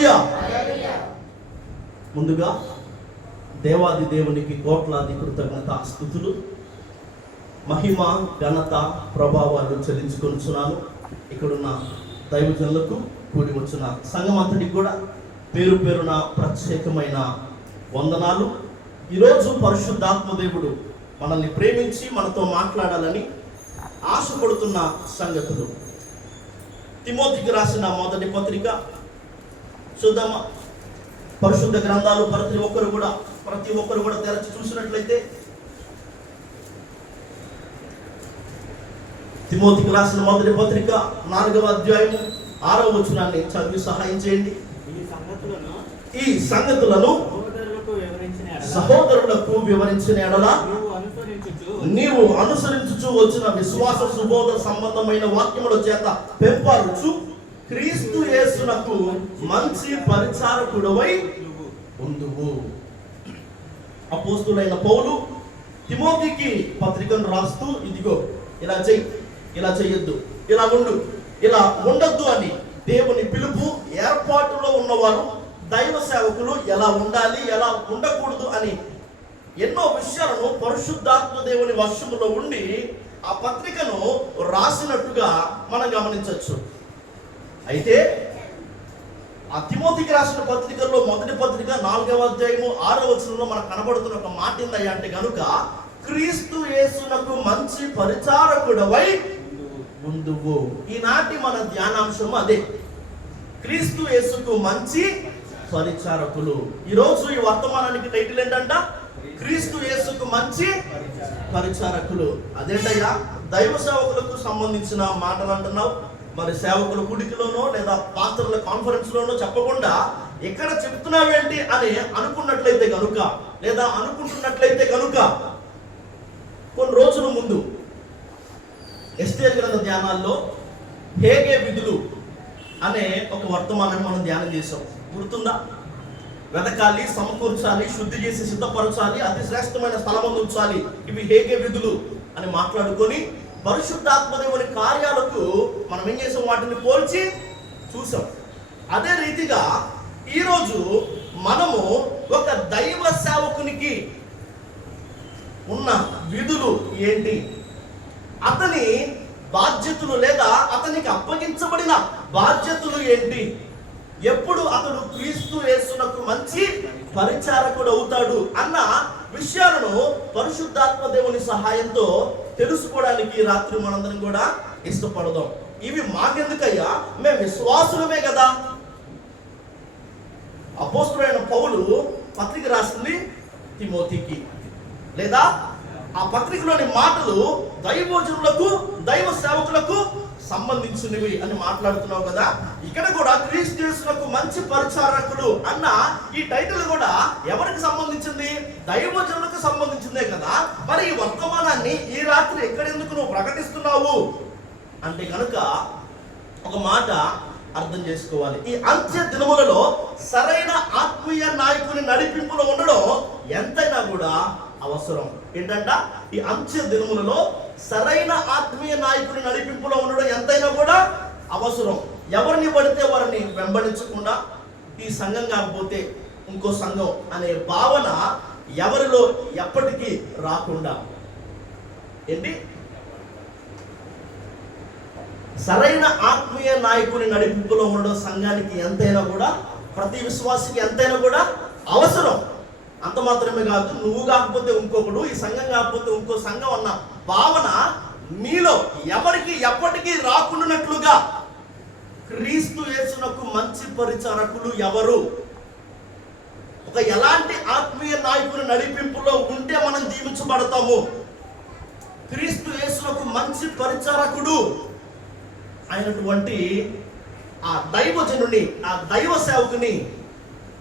హల్లెలూయా. ముందుగా దేవాది దేవునికి కోట్లాది కృతజ్ఞత స్తుతులు, మహిమ, ఘనత, ప్రభావాలు చెల్లించుకొనుచున్నాను. ఇక్కడున్న దైవజనులకు, కూడి వచ్చిన సంఘమంతటికి కూడా పేరు పేరున ప్రత్యేకమైన వందనాలు. ఈరోజు పరిశుద్ధాత్మ దేవుడు మనల్ని ప్రేమించి మనతో మాట్లాడాలని ఆశపడుతున్న సంగతులు. తిమోతికి రాసిన మొదటి పత్రిక చూద్దామా? పరిశుద్ధ గ్రంథాలు ప్రతి ఒక్కరు కూడా తెరచి చూసినట్లయితే తిమోతికి రాసిన మొదటి పత్రిక 4వ అధ్యాయము 6వ వచనాన్ని చదివి సహాయం చేయండి. ఈ సంగతులను సహోదరులకు వివరించిన ఎడల నీవు అనుసరించుచు వచ్చిన విశ్వాస సుబోధ సంబంధమైన వాక్యముల చేత పెంపరుచు క్రీస్తు యేసునకు మంచి పరిచారకుడవై ఉండువు. అపోస్తులైన పౌలు తిమోతికి పత్రికను రాస్తూ, ఇదిగో ఇలా చెయ్యి, ఇలా చెయ్యొద్దు, ఇలా ఉండు, ఇలా ఉండొద్దు అని దేవుని పిలుపు ఏర్పాటులో ఉన్నవారు దైవ సేవకులు ఎలా ఉండాలి, ఎలా ఉండకూడదు అని ఎన్నో విషయాలను పరిశుద్ధాత్మ దేవుని వశములో ఉండి ఆ పత్రికను రాసినట్టుగా మనం గమనించవచ్చు. అయితే ఆ తిమోతికి రాసిన పత్రికల్లో మొదటి పత్రిక 4వ అధ్యాయము 6వ వచనంలో మనకు కనబడుతున్న ఒక మాట ఏందయ్యా అంటే గనుక, క్రీస్తు యేసునకు మంచి పరిచారకుడవై ఉండువు. ఈనాటి మన ధ్యానాంశం అదే, క్రీస్తు యేసుకు మంచి పరిచారకులు. ఈరోజు ఈ వర్తమానానికి టైటిల్ ఏంటంట? క్రీస్తు యేసుకు మంచి పరిచారకులు. అదేంటయ్యా, దైవ సేవకులకు సంబంధించిన మాటలు అంటున్నావు, మరి సేవకుల కుడికిలోనో లేదా పాస్టర్ల కాన్ఫరెన్స్ లోనో చెప్పకుండా ఎక్కడ చెప్తున్నావేంటి అని అనుకున్నట్లయితే కనుక, లేదా అనుకుంటున్నట్లయితే కనుక, కొన్ని రోజుల ముందు ఎస్తేరు గ్రంథ ధ్యానాల్లో హేగే విధులు అనే ఒక వర్తమానాన్ని మనం ధ్యానం చేసాం. గుర్తుందా? వెతకాలి, సమకూర్చాలి, శుద్ధి చేసి సిద్ధపరచాలి, అతి శ్రేష్టమైన స్థలం ఉంచాలి, ఇవి హేగే విధులు అని మాట్లాడుకొని పరిశుద్ధాత్మ దేవుని కార్యాలకు మనం ఏం చేసాం? వాటిని పోల్చి చూసాం. అదే రీతిగా ఈరోజు మనము ఒక దైవ సేవకునికి ఉన్న విధులు ఏంటి, అతని బాధ్యతలు లేదా అతనికి అప్పగించబడిన బాధ్యతలు ఏంటి, ఎప్పుడు అతడు క్రీస్తు యేసునకు మంచి పరిచారకుడు అవుతాడు అన్న విషయాలను పరిశుద్ధాత్మ దేవుని సహాయంతో తెలుసుకోవడానికి రాత్రి మనందరం కూడా ఇష్టపడదాం. ఇవి మాకెందుకయ్యా, మేము విశ్వాసులమే కదా. అపోస్తలుడైన పౌలు పత్రిక రాసింది తిమోతికి, లేదా ఆ పత్రికలోని మాటలు దైవజనులకు, దైవ సేవకులకు సంబంధించినవి అని మాట్లాడుతున్నావు కదా. ఇక్కడ కూడా క్రీస్తు యేసునకు మంచి పరిచారకుడు అన్న ఈ టైటిల్ కూడా ఎవరికి సంబంధించింది? దైవజనులకు సంబంధించిందే కదా. మరి ఈ వర్తమానాన్ని ఈ రాత్రి ఎక్కడెందుకు నువ్వు ప్రకటిస్తున్నావు అంటే కనుక ఒక మాట అర్థం చేసుకోవాలి. ఈ అంత్య దినములలో సరైన ఆత్మీయ నాయకుని నడిపింపులో ఉండడం ఎంతైనా కూడా అవసరం. ఏంటంట? ఈ అంత్య దినములలో సరైన ఆత్మీయ నాయకుని నడిపింపులో ఉండడం ఎంతైనా కూడా అవసరం. ఎవరిని పడితే వారిని వెంబడించకుండా, ఈ సంఘం కాకపోతే ఇంకో సంఘం అనే భావన ఎవరిలో ఎప్పటికీ రాకుండా, ఏంటి, సరైన ఆత్మీయ నాయకుని నడిపింపులో ఉండడం సంఘానికి ఎంతైనా కూడా, ప్రతి విశ్వాసికి ఎంతైనా కూడా అవసరం. అంత మాత్రమే కాదు, నువ్వు కాకపోతే ఇంకొకడు, ఈ సంఘం కాకపోతే ఇంకో సంఘం అన్న భావన మీలో ఎవరికి ఎప్పటికీ రాకుండానట్లుగా క్రీస్తు యేసునకు మంచి పరిచారకులు ఎవరు, ఒక ఎలాంటి ఆత్మీయ నాయకుని నడిపింపులో ఉంటే మనం దీవించబడతాము, క్రీస్తు యేసునకు మంచి పరిచారకుడు అయినటువంటి ఆ దైవజనుని, ఆ దైవ సేవకుని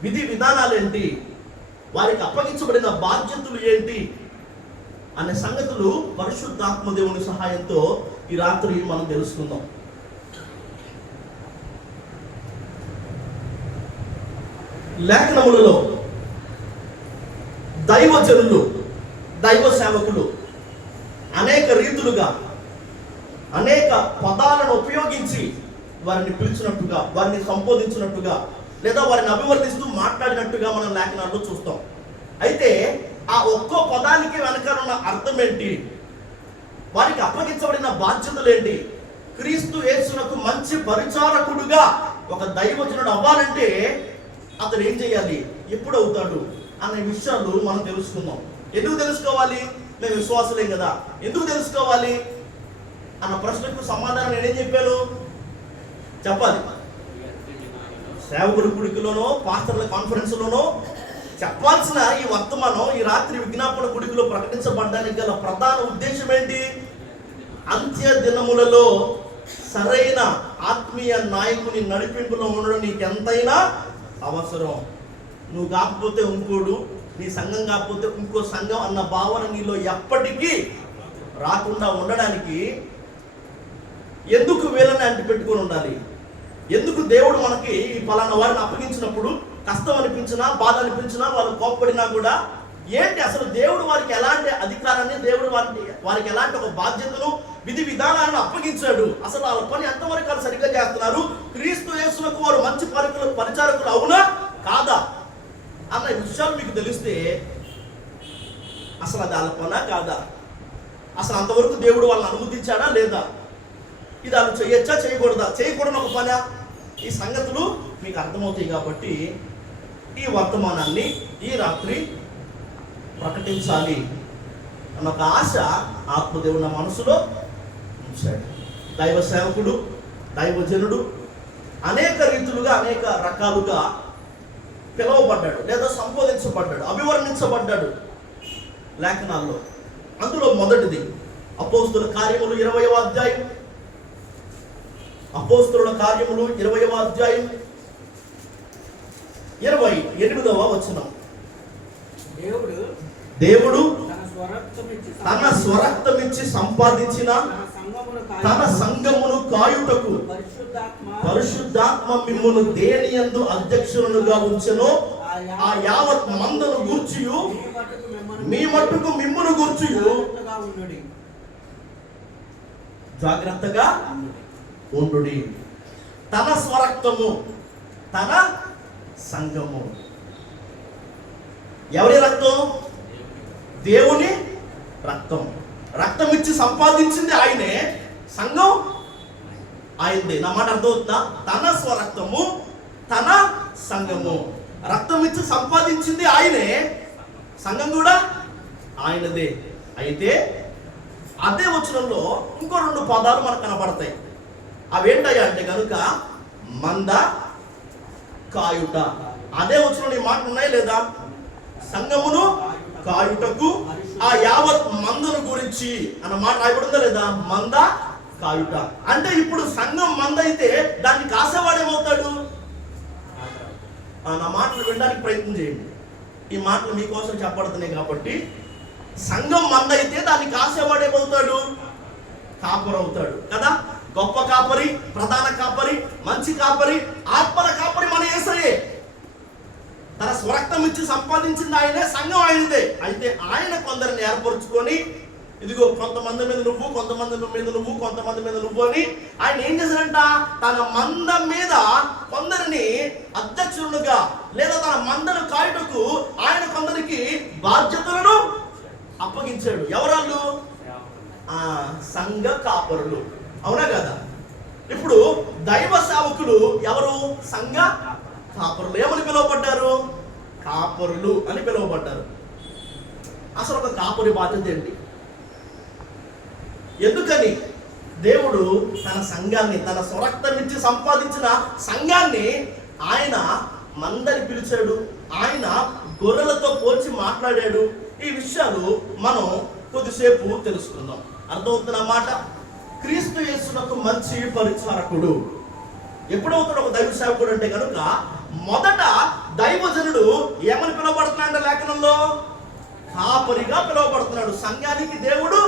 విధి విధానాలు ఏంటి, వారికి అప్పగించబడిన బాధ్యతలు ఏంటి అనే సంగతులు పరిశుద్ధాత్మ దేవుని సహాయంతో ఈ రాత్రి మనం తెలుసుకుందాం. లేఖనములలో దైవజనులు, దైవ సేవకులు అనేక రీతులుగా, అనేక పదాలను ఉపయోగించి వారిని పిలిచినట్టుగా, వారిని సంబోధించినట్టుగా లేదా వారిని అభివర్ణిస్తూ మాట్లాడినట్టుగా మనం లేఖనాల్లో చూస్తాం. అయితే ఆ ఒక్కో పదానికి వెనకాలన్న అర్థం ఏంటి, వారికి అప్పగించబడిన బాధ్యతలు ఏంటి, క్రీస్తు యేసునకు మంచి పరిచారకుడుగా ఒక దైవజనుడు అవ్వాలంటే అతను ఏం చేయాలి, ఎప్పుడు అవుతాడు అనే విషయాలు మనం తెలుసుకుందాం. ఎందుకు తెలుసుకోవాలి? మేము విశ్వాసులేం కదా, ఎందుకు తెలుసుకోవాలి అన్న ప్రశ్నకు సమాధానం నేనేం చెప్పాను చెప్పాలి. సేవకుడి కుడికిలోనో పాస్టర్ల కాన్ఫరెన్స్లోనో చెప్పాల్సిన ఈ వర్తమానం ఈ రాత్రి విజ్ఞాపన కుడికిలో ప్రకటించబడడానికి గల ప్రధాన ఉద్దేశం ఏంటి? అంత్య దినములలో సరైన ఆత్మీయ నాయకుని నడిపింపులో ఉండడం నీకు ఎంతైనా అవసరం. నువ్వు కాకపోతే ఇంకోడు, నీ సంఘం కాకపోతే ఇంకో సంఘం అన్న భావన నీలో ఎప్పటికీ రాకుండా ఉండడానికి ఎందుకు వీళ్ళని అంటిపెట్టుకొని ఉండాలి? ఎందుకు దేవుడు మనకి ఈ పలానా వారిని అప్పగించినప్పుడు కష్టం అనిపించినా బాధ అనిపించినా వాళ్ళు కోప్పడినా కూడా ఏంటి అసలు దేవుడు వారికి ఎలాంటి అధికారాన్ని, దేవుడు వారికి ఎలాంటి ఒక బాధ్యతను, విధి విధానాలను అప్పగించాడు? అసలు వాళ్ళ పని ఎంతవరకు వాళ్ళు సరిగ్గా చేస్తున్నారు? క్రీస్తు యేసునకు వారు మంచి పరిచారకులు అవునా కాదా అన్న విషయాలు మీకు తెలిస్తే అసలు అది వాళ్ళ పనా కాదా, అసలు అంతవరకు దేవుడు వాళ్ళని అనుమతించాడా లేదా, ఇది వాళ్ళు చేయొచ్చా చేయకూడదా, చేయకూడని ఒక పనా, ఈ సంగతులు మీకు అర్థమవుతాయి. కాబట్టి ఈ వర్తమానాన్ని ఈ రాత్రి ప్రకటించాలి అన్న ఒక ఆశ ఆత్మదేవుడు నా మనసులో ఉంచాడు. దైవ సేవకుడు, దైవజనుడు అనేక రీతులుగా అనేక రకాలుగా పిలువబడ్డాడు, లేదా సంబోధించబడ్డాడు, అభివర్ణించబడ్డాడు లేఖనాల్లో. అందులో మొదటిది అపోస్తుల కార్యములు 20వ అధ్యాయం. అపోస్తుల కార్యములు 20వ అధ్యాయం 28వ వచనం. దేవుడు తన స్వరక్తమిచ్చి సంపాదించిన తన సంఘమును కాయుటకు పరిశుద్ధాత్మ మిమ్మును దేనియందు అధ్యక్షులుగా ఉంచెనో ఆ యావత్ మందను గూర్చియు మీ మట్టుకు మిమ్మును గూర్చియు జాగ్రత్తగా ఉండుడి. తన స్వరక్తము, తన సంఘము. ఎవరి రక్తం? దేవుని రక్తం. రక్తం ఇచ్చి సంపాదించింది ఆయనే, సంఘం ఆయనదే. నా మాట అర్థమవుతుందా? తన స్వరక్తము, తన సంఘము. రక్తం ఇచ్చి సంపాదించింది ఆయనే, సంఘం కూడా ఆయనదే. అయితే అదే వచనంలో ఇంకో 2 పదాలు మనకు కనబడతాయి. అవేంటయ్యా అంటే కనుక మంద, కాయుట. అదే వచనంలో ఈ మాటలు ఉన్నాయి లేదా? సంఘమును కాయుటకు ఆ యావత్ మందను గురించి అన్న మాట రాయబడిందా లేదా? మంద, కాయుట. అంటే ఇప్పుడు సంఘం మంద అయితే దాన్ని కాసేవాడేమవుతాడు? నా మాటలు వినడానికి ప్రయత్నం చేయండి. ఈ మాటలు మీకోసం చెప్పబడుతున్నాయి కాబట్టి సంఘం మంద అయితే దాన్ని కాసేవాడేమవుతాడు? కాపరి అవుతాడు కదా. గొప్ప కాపరి, ప్రధాన కాపరి, మంచి కాపరి, ఆత్మల కాపరి మన యేసయ్యే. తన స్వరక్తం ఇచ్చి సంపాదించింది ఆయనే, సంఘం ఆయనదే. అయితే ఆయన కొందరిని ఏర్పరుచుకొని ఇదిగో కొంతమంది మీద నువ్వు, కొంతమంది మీద నువ్వు, కొంతమంది మీద నువ్వు అని ఆయన ఏం చేశాడంట? తన మంద మీద కొందరిని అధ్యక్షులుగా లేదా తన మందను కాయుటకు ఆయన కొందరికి బాధ్యతలను అప్పగించాడు. ఎవరాళ్ళు? సంఘ కాపరులు. అవునా కదా? ఇప్పుడు దైవ సేవకులు ఎవరు? సంఘ కాపరులు. ఏమని పిలువబడ్డారు? కాపరులు అని పిలువబడ్డారు. అసలు ఒక కాపరి బాధ్యత ఏంటి? ఎందుకని దేవుడు తన సంఘాన్ని, తన స్వరక్తం ఇచ్చి సంపాదించిన సంఘాన్ని ఆయన మందని పిలిచాడు, ఆయన గొర్రెలతో పోల్చి మాట్లాడాడు? ఈ విషయాలు మనం కొద్దిసేపు తెలుసుకుందాం. అర్థమవుతున్న మాట. క్రీస్తు యేసునకు మంచి పరిచారకుడు ఎప్పుడవుతాడు ఒక దైవ సేవకుడు అంటే కనుక మొదట దైవజనుడు ఏమని పిలువబడుతున్నాడు లేఖనంలో? కాపరిగా పిలువబడుతున్నాడు. సంఘానికి దేవుడు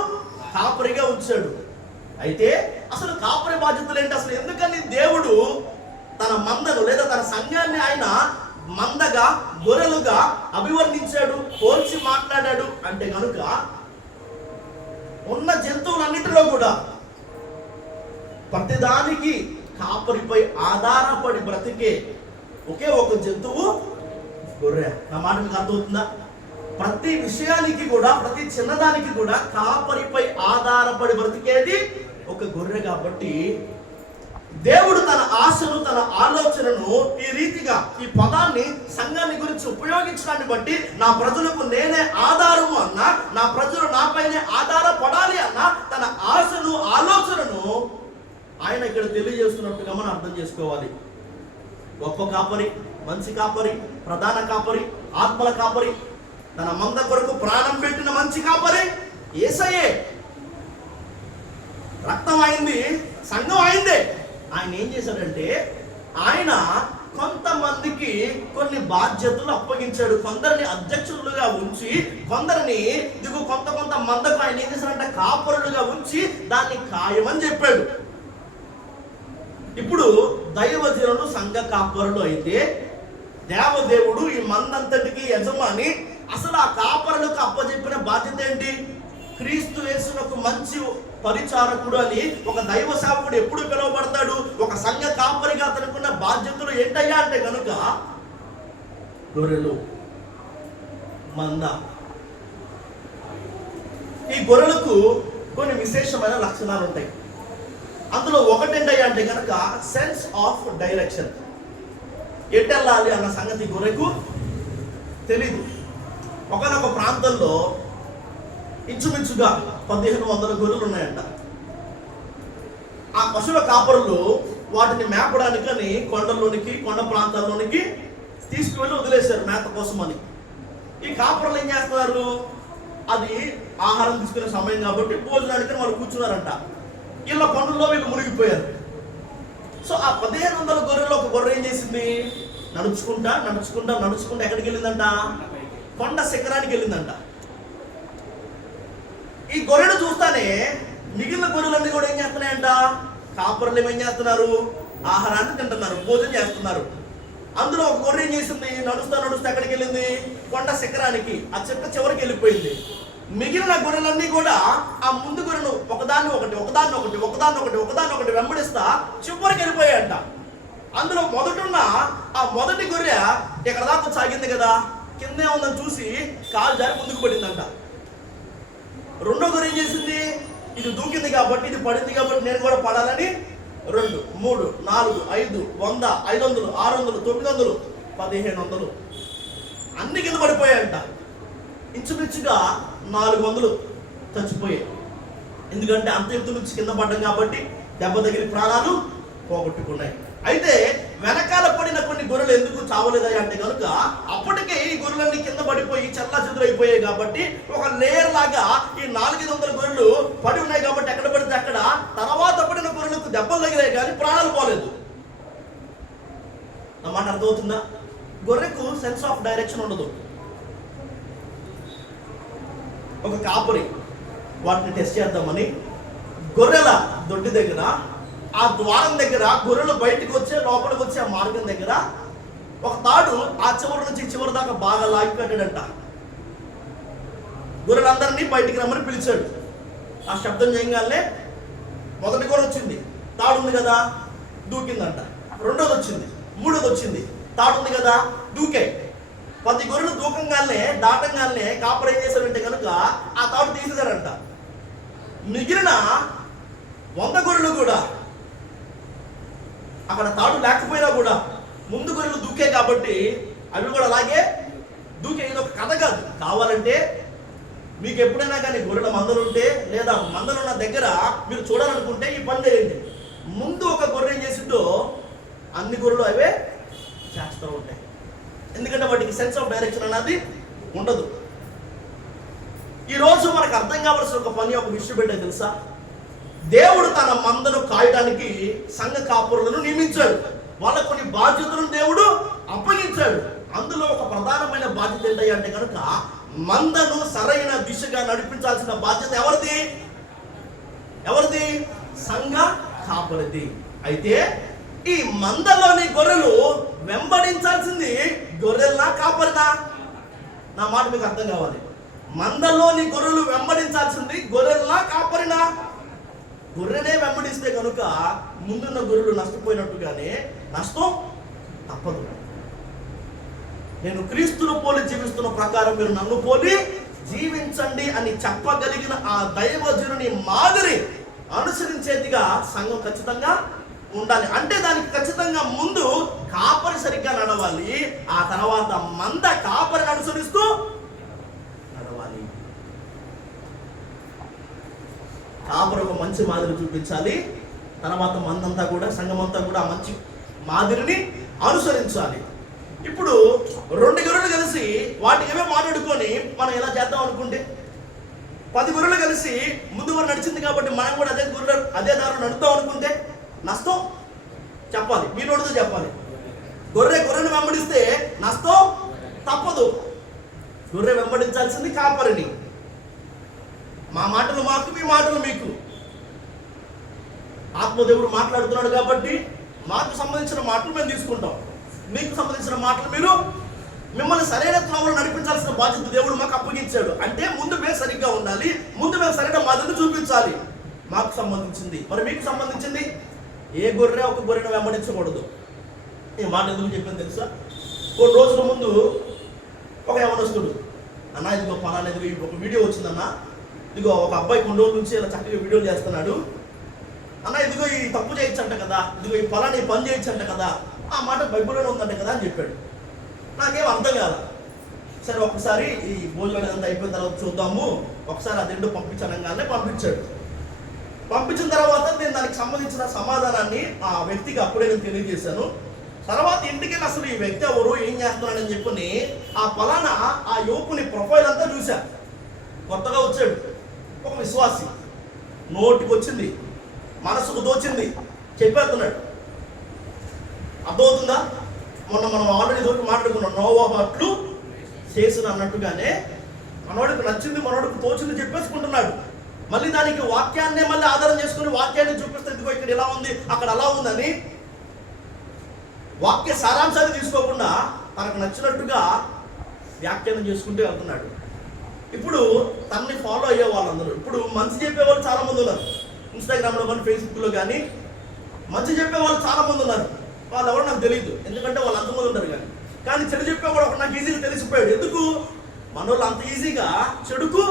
కాపరిగా ఉంచాడు. అయితే అసలు కాపరి బాధ్యతలు ఏంటి? అసలు ఎందుకని దేవుడు తన మందను లేదా తన సంఘాన్ని ఆయన మందగా, గొర్రెలుగా అభివర్ణించాడు, పోల్చి మాట్లాడాడు అంటే కనుక ఉన్న జంతువులన్నిటిలో కూడా ప్రతిదానికి కాపరిపై ఆధారపడి బ్రతికే ఒకే ఒక జంతువు గొర్రె. నా మాట మీకు అర్థమవుతుందా? ప్రతి విషయానికి కూడా, ప్రతి చిన్నదానికి కూడా కాపరిపై ఆధారపడి బ్రతికేది ఒక గొర్రె. కాబట్టి దేవుడు తన ఆశను, తన ఆలోచనను ఈ రీతిగా, ఈ పదాన్ని సంఘాన్ని గురించి ఉపయోగించడాన్ని బట్టి, నా ప్రజలకు నేనే ఆధారము అన్నా, నా ప్రజలు నాపైనే ఆధారపడాలి అన్నా తన ఆశను, ఆలోచనను ఆయన ఇక్కడ తెలియజేస్తున్నట్టుగా మనం అర్థం చేసుకోవాలి. గొప్ప కాపరి, మంచి కాపరి, ప్రధాన కాపరి, ఆత్మల కాపరి, తన మంద కొరకు ప్రాణం పెట్టిన మంచి కాపరి యేసయ్యే. రక్తం అయింది, సంఘం అయిందే. ఆయన ఏం చేశాడంటే, ఆయన కొంతమందికి కొన్ని బాధ్యతలు అప్పగించాడు. కొందరిని అధ్యక్షులుగా ఉంచి, కొందరిని కొంత మందకు ఆయన ఏం చేశాడంటే కాపరులుగా ఉంచి దాన్ని ఖాయమని చెప్పాడు. ఇప్పుడు దైవజనులు సంఘ కాపరులు అయితే, దేవదేవుడు ఈ మందంతటికి యజమాని. అసలు ఆ కాపరులకు అప్పచెప్పిన బాధ్యత ఏంటి? క్రీస్తు యేసునకు మంచి పరిచారకుడు అని ఒక దైవ సేవకుడు ఎప్పుడు పిలువబడతాడు? ఒక సంఘ కాపరిగా అతనుకున్న బాధ్యతలు ఏంటయ్యా అంటే కనుక, గొర్రెలు, మంద. ఈ గొర్రెలకు కొన్ని విశేషమైన లక్షణాలు ఉంటాయి. అందులో ఒకటేంటయ్యా అంటే కనుక సెన్స్ ఆఫ్ డైరెక్షన్. ఎట్టెళ్ళాలి అన్న సంగతి గొర్రెకు తెలీదు. ఒకనొక ప్రాంతంలో ఇంచుమించుగా 1500 గొర్రెలు ఉన్నాయంట. ఆ పశువుల కాపరులు వాటిని మేపడానికని కొండల్లోనికి, కొండ ప్రాంతాల్లోనికి తీసుకువెళ్ళి వదిలేశారు మేత కోసమని. ఈ కాపరులు ఏం చేస్తున్నారు? అది ఆహారం తీసుకునే సమయం కాబట్టి భోజనానికి వాళ్ళు కూర్చున్నారంట. ఇలా పనుల్లో వీళ్ళు మునిగిపోయారు. సో ఆ 1500 గొర్రెల్లో ఒక గొర్రె ఏం చేసింది? నడుచుకుంటా ఎక్కడికి వెళ్ళిందంట? కొండ శిఖరానికి వెళ్ళిందంట. ఈ గొర్రెను చూస్తానే మిగిలిన గొర్రెలన్నీ కూడా ఏం చేస్తున్నాయంట? కాపరులు ఏం చేస్తున్నారు? ఆహారాన్ని తింటున్నారు, భోజనం చేస్తున్నారు. అందులో ఒక గొర్రె ఏం చేసింది? నడుస్తా ఎక్కడికి వెళ్ళింది? కొండ శిఖరానికి. ఆ చెట్టు చివరికి వెళ్ళిపోయింది. మిగిలిన గొర్రెలన్నీ కూడా ఆ ముందు గొర్రెను ఒకదాన్ని ఒకటి వెంబడిస్తా చివరికి వెళ్ళిపోయాయంట. అందులో ఆ మొదటి గొర్రె ఎక్కడ దాకా సాగింది కదా, కిందే ఉందని చూసి కాలు జారి ముందుకు పడిందంట. రెండో గొర్రె ఏం చేసింది? ఇది దూకింది కాబట్టి, ఇది పడింది కాబట్టి నేను కూడా పడాలని 2, 3, 4, 5, 100, 500, 600, 900, 1500 అన్ని కింద పడిపోయాయంట. ఇంచుమించుగా 400 చచ్చిపోయాయి. ఎందుకంటే అంత ఎత్తు నుంచి కింద పడ్డం కాబట్టి దెబ్బ తగిలి ప్రాణాలు పోగొట్టుకున్నాయి. అయితే వెనకాల పడిన కొన్ని గొర్రెలు ఎందుకు చావలేదా అంటే కనుక, అప్పటికే ఈ గొర్రెలన్నీ కింద పడిపోయి చెల్లాచెదురైపోయాయి కాబట్టి, ఒక లేయర్ లాగా ఈ 400 గొర్రెలు పడి ఉన్నాయి కాబట్టి ఎక్కడ పడితే అక్కడ తర్వాత పడిన గొర్రెలకు దెబ్బలు తగిలాయి కానీ ప్రాణాలు పోలేదు. అన్నమాట అర్థమవుతుందా? గొర్రెకు సెన్స్ ఆఫ్ డైరెక్షన్ ఉండదు. ఒక కాపరి వాటిని టెస్ట్ చేద్దామని గొర్రెల దొడ్డి దగ్గర, ఆ ద్వారం దగ్గర, గొర్రెలు బయటకు వచ్చే లోపలికి వచ్చే ఆ మార్గం దగ్గర ఒక తాడు ఆ చివరి నుంచి చివరి దాకా బాగా లాగి కట్టాడంట. గొర్రెలందరినీ బయటికి రమ్మని పిలిచాడు. ఆ శబ్దం చేయగానే మొదటి గొర్రె వచ్చింది, తాడు ఉంది కదా, దూకిందంట. రెండోది వచ్చింది, మూడోది వచ్చింది, తాడు ఉంది కదా, దూకే. 10 గొర్రెలు దాటంగానే కాపరి ఏం చేశాడంటే కనుక ఆ తాడు తీసేశాడంట. మిగిలిన 100 గొర్రెలు కూడా అక్కడ తాడు లేకపోయినా కూడా ముందు గొర్రెలు దూకే కాబట్టి అవి కూడా అలాగే దూకే. ఇది ఒక కథ కాదు. కావాలంటే మీకు ఎప్పుడైనా కానీ గొర్రెల మందలు ఉంటే, లేదా మందలున్న దగ్గర మీరు చూడాలనుకుంటే ఈ పని చేయండి. ముందు ఒక గొర్రె ఏం చేసిందో అన్ని గొర్రెలు అవే చేస్తూ ఉంటాయి. ఎందుకంటే వాటికి సెన్స్ ఆఫ్ డైరెక్షన్ అనేది ఉండదు. ఈరోజు మనకు అర్థం కావాల్సిన ఒక పని, ఒక విషయం పెట్టే తెలుసా? దేవుడు తన మందను కాయడానికి సంఘ కాపురులను నియమించాడు. వాళ్ళకు కొన్ని బాధ్యతలను దేవుడు అప్పగించాడు. అందులో ఒక ప్రధానమైన బాధ్యత ఏంటంటే అంటే కనుక, మందను సరైన దిశగా నడిపించాల్సిన బాధ్యత ఎవరిది? సంఘ కాపురిది. అయితే ఈ మందలోని గొర్రెలు వెంబడించాల్సింది గొర్రెలనా, కాపరినా? నా మాట మీకు అర్థం కావాలి. మందలోని గొర్రెలు వెంబడించాల్సింది గొర్రెలనా, కాపరినా? గొర్రెనే వెంబడిస్తే కనుక ముందున్న గొర్రెలు నష్టపోయినట్టుగానే నష్టం తప్పదు. నేను క్రీస్తును పోలి జీవిస్తున్న ప్రకారం మీరు నన్ను పోలి జీవించండి అని చెప్పగలిగిన ఆ దైవజనుని మాదిరి అనుసరించేదిగా సంఘం ఖచ్చితంగా ఉండాలి. అంటే దానికి ఖచ్చితంగా ముందు కాపరి సరిగ్గా నడవాలి, ఆ తర్వాత మంద కాపరిని అనుసరిస్తూ నడవాలి. కాపరి ఒక మంచి మాదిరి చూపించాలి, తర్వాత మందంతా కూడా సంఘం అంతా కూడా మంచి మాదిరిని అనుసరించాలి. ఇప్పుడు 2 గొర్రెలు కలిసి వాటికి ఏమో మాట్లాడుకొని మనం ఎలా చేద్దాం అనుకుంటే 10 గొర్రెలు కలిసి ముందు వరకు నడిచింది కాబట్టి మనం కూడా అదే దారిలో నడుద్దాం అనుకుంటే నష్టం చెప్పాలి, మీ నోటితో చెప్పాలి. గొర్రెను వెంబడిస్తే నష్టం తప్పదు. గొర్రె వెంబడించాల్సింది కాపరిని. మా మాటలు మాకు, మీ మాటలు మీకు. ఆత్మదేవుడు మాట్లాడుతున్నాడు కాబట్టి మాకు సంబంధించిన మాటలు మేము తీసుకుంటాం, మీకు సంబంధించిన మాటలు మీరు. మిమ్మల్ని సరైన త్రోవలో నడిపించాల్సిన బాధ్యత దేవుడు మాకు అప్పగించాడు. అంటే ముందు మేము సరిగ్గా ఉండాలి, ముందు మేము సరైన మాదిరిని చూపించాలి. మాకు సంబంధించింది. మరి మీకు సంబంధించింది ఏ గొర్రె ఒక గొర్రెను వెంబడించకూడదు. ఈ మాట ఎందుకు చెప్పింది తెలుసా? కొన్ని రోజుల ముందు ఒక యవనస్తుడు, అన్న ఇదిగో పలానా ఇదిగో ఒక వీడియో వచ్చిందన్న, ఇదిగో ఒక అబ్బాయి కొన్ని రోజుల నుంచి ఇలా చక్కగా వీడియోలు చేస్తున్నాడు అన్న, ఇదిగో ఈ తప్పు చేయొచ్చంట కదా, ఇదిగో ఈ పలానా ఈ పని చేయొచ్చంట కదా, ఆ మాట బైబిల్లోనే ఉందంట కదా అని చెప్పాడు. నాకేం అర్థం కాదు. సరే ఒకసారి ఈ భోజనం అంతా అయిపోయిన తర్వాత చూద్దాము, ఒకసారి ఆ 2 పంపించనగానే పంపించాడు. పంపించిన తర్వాత నేను దానికి సంబంధించిన సమాధానాన్ని ఆ వ్యక్తికి అప్పుడే నేను తెలియజేశాను. తర్వాత ఇంటికి అసలు ఈ వ్యక్తి ఎవరు, ఏం చేస్తున్నాడని చెప్పని ఆ పలానా ఆ యువకుని ప్రొఫైల్ అంతా చూశా. కొత్తగా వచ్చాడు, ఒక విశ్వాసి, నోటికి వచ్చింది, మనసుకు దోచింది చెప్పేస్తున్నాడు. అర్థమవుతుందా? మొన్న మనం ఆల్రెడీ దోటి మాట్లాడుకున్నాం, నోవాహు చేసిన అన్నట్టుగానే మనోడికి నచ్చింది, మనోడికి తోచింది చెప్పేసుకుంటున్నాడు. మళ్ళీ దానికి వాక్యాన్నే మళ్ళీ ఆధారం చేసుకుని వాక్యాన్ని చూపిస్తే ఇదిగో ఇక్కడ ఇలా ఉంది, అక్కడ అలా ఉందని వాక్య సారాంశాన్ని తీసుకోకుండా తనకు నచ్చినట్టుగా వ్యాఖ్యానం చేసుకుంటూ వెళ్తున్నాడు. ఇప్పుడు తనని ఫాలో అయ్యే వాళ్ళందరూ, ఇప్పుడు మంచి చెప్పేవాళ్ళు చాలా మంది ఉన్నారు, ఇన్స్టాగ్రామ్లో కానీ ఫేస్బుక్లో కానీ మంచి చెప్పేవాళ్ళు చాలా మంది ఉన్నారు. వాళ్ళు ఎవరో నాకు తెలియదు, ఎందుకంటే వాళ్ళు అంతమంది ఉంటారు. కానీ చెడు చెప్పేవాడు ఒకటి నాకు ఈజీగా తెలిసిపోయాడు. ఎందుకు? మనోళ్ళు అంత ఈజీగా చెడుకు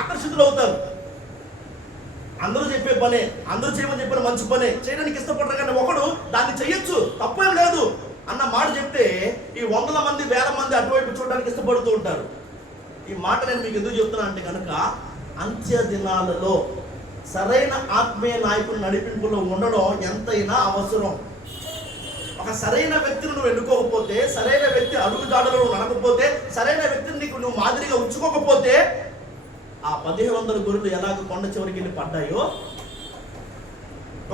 ఆకర్షితులు అవుతారు. అందరూ చెప్పే పనే, అందరూ చేయమని చెప్పిన మంచి పనే చేయడానికి ఇష్టపడరు, కానీ ఒకడు దాన్ని చెయ్యొచ్చు తప్పేం లేదు అన్న మాట చెప్తే ఈ 100 మంది 1000 మంది అటువైపు చూడడానికి ఇష్టపడుతూ ఉంటారు. ఈ మాట నేను మీకు ఎందుకు చెప్తున్నా అంటే కనుక అంత్య దినాలలో సరైన ఆత్మీయ నాయకులు నడిపింపులో ఉండడం ఎంతైనా అవసరం. ఒక సరైన వ్యక్తిని నువ్వు ఎన్నుకోకపోతే, సరైన వ్యక్తి అడుగుజాడలో నడకపోతే, సరైన వ్యక్తిని నీకు నువ్వు మాదిరిగా ఉంచుకోకపోతే ఆ 1500 గొర్రెలు ఎలాగ కొండ చివరికి వెళ్ళి పడ్డాయో,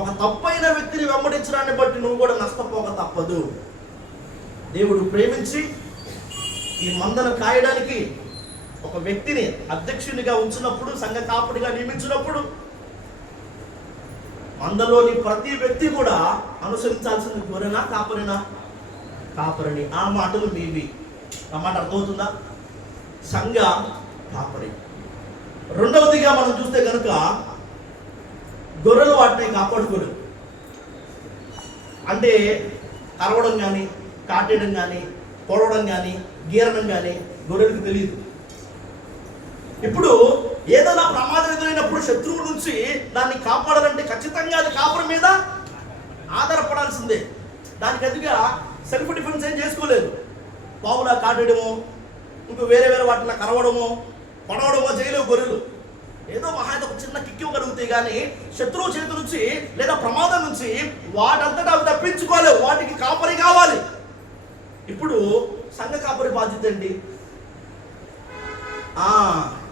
ఒక తప్పైన వ్యక్తిని వెంబడించడాన్ని బట్టి నువ్వు కూడా నష్టపోక తప్పదు. దేవుడు ప్రేమించి ఈ మందను కాయడానికి ఒక వ్యక్తిని అధ్యక్షునిగా ఉంచినప్పుడు, సంఘ కాపుడిగా నియమించినప్పుడు మందలోని ప్రతి వ్యక్తి కూడా అనుసరించాల్సింది గొర్రెనా కాపరినా? కాపరిని. ఆ మాటలు మీవి. ఆ మాట అర్థమవుతుందా? సంఘ కాపరి. రెండవదిగా మనం చూస్తే కనుక గొర్రెలు వాటిని కాపాడుకోరు. అంటే కరవడం కానీ, కాటేయడం కానీ, పొడవడం కానీ, గీరడం కానీ గొర్రెలకు తెలియదు. ఇప్పుడు ఏదైనా ప్రమాదం ఎదురైనప్పుడు శత్రువు నుంచి దాన్ని కాపాడాలంటే ఖచ్చితంగా అది కాపరి మీద ఆధారపడాల్సిందే. దానికి అదిగా సెల్ఫ్ డిఫెన్స్ ఏం చేసుకోలేదు. పావులా కాటేయడమో, ఇంకో వేరే వాటిలో కరవడమో, పొడవడమో చేయలేవు గొర్రెలు. ఏదో మహా ఒక చిన్న కిక్కి కలుగుతాయి, కానీ శత్రువు చేతి నుంచి లేదా ప్రమాదం నుంచి వాటంతటా అవి తప్పించుకోలేవు. వాటికి కాపరి కావాలి. ఇప్పుడు సంఘ కాపరి బాధ్యత ఏంటి?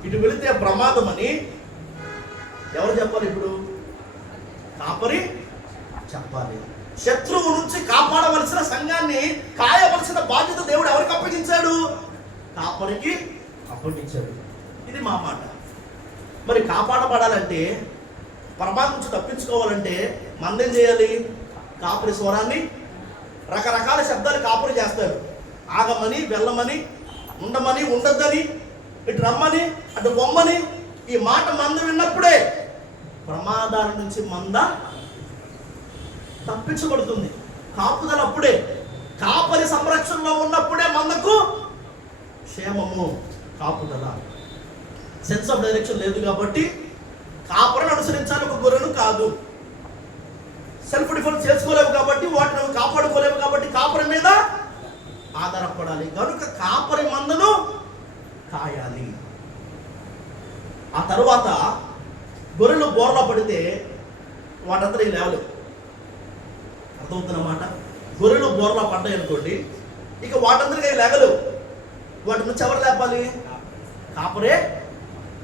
ఇటు వెళితే ప్రమాదం అని ఎవరు చెప్పాలి? ఇప్పుడు కాపరి చెప్పాలి. శత్రువు నుంచి కాపాడవలసిన, సంఘాన్ని కాయవలసిన బాధ్యత దేవుడు ఎవరికి అప్పగించాడు? కాపరికి అప్పగించాడు. ఇది మా మాట. మరి కాపాడబడాలంటే, ప్రమాదం నుంచి తప్పించుకోవాలంటే మందేం చేయాలి? కాపరి స్వరాన్ని, రకరకాల శబ్దాలు కాపరి చేస్తారు. ఆగమని, వెళ్ళమని, ఉండమని, ఉండద్దని, ఇటు రమ్మని, అటు బొమ్మని. ఈ మాట మంద విన్నప్పుడే ప్రమాదాల నుంచి మంద తప్పించబడుతుంది. కాపుదల అప్పుడే, కాపరి సంరక్షణలో ఉన్నప్పుడే మందకు క్షేమము, కాపుదల. సెన్స్ ఆఫ్ డైరెక్షన్ లేదు కాబట్టి కాపరిని అనుసరించాలి, ఒక గొర్రెను కాదు. సెల్ఫ్ డిఫెన్స్ చేసుకోలేవు కాబట్టి, వాటిని కాపాడుకోలేవు కాబట్టి కాపరి మీద ఆధారపడాలి. కనుక కాపరి మందను కాయాలి. ఆ తర్వాత గొర్రెలు బోర్లా పడితే వాటంతా లేవలేవు. అర్థమవుతున్నమాట? గొర్రెలు బోర్లా పడ్డాయి అనుకోండి, ఇక వాటందరికీ లేగలేవు. వాటి నుంచి ఎవరు లేపాలి? కాపరే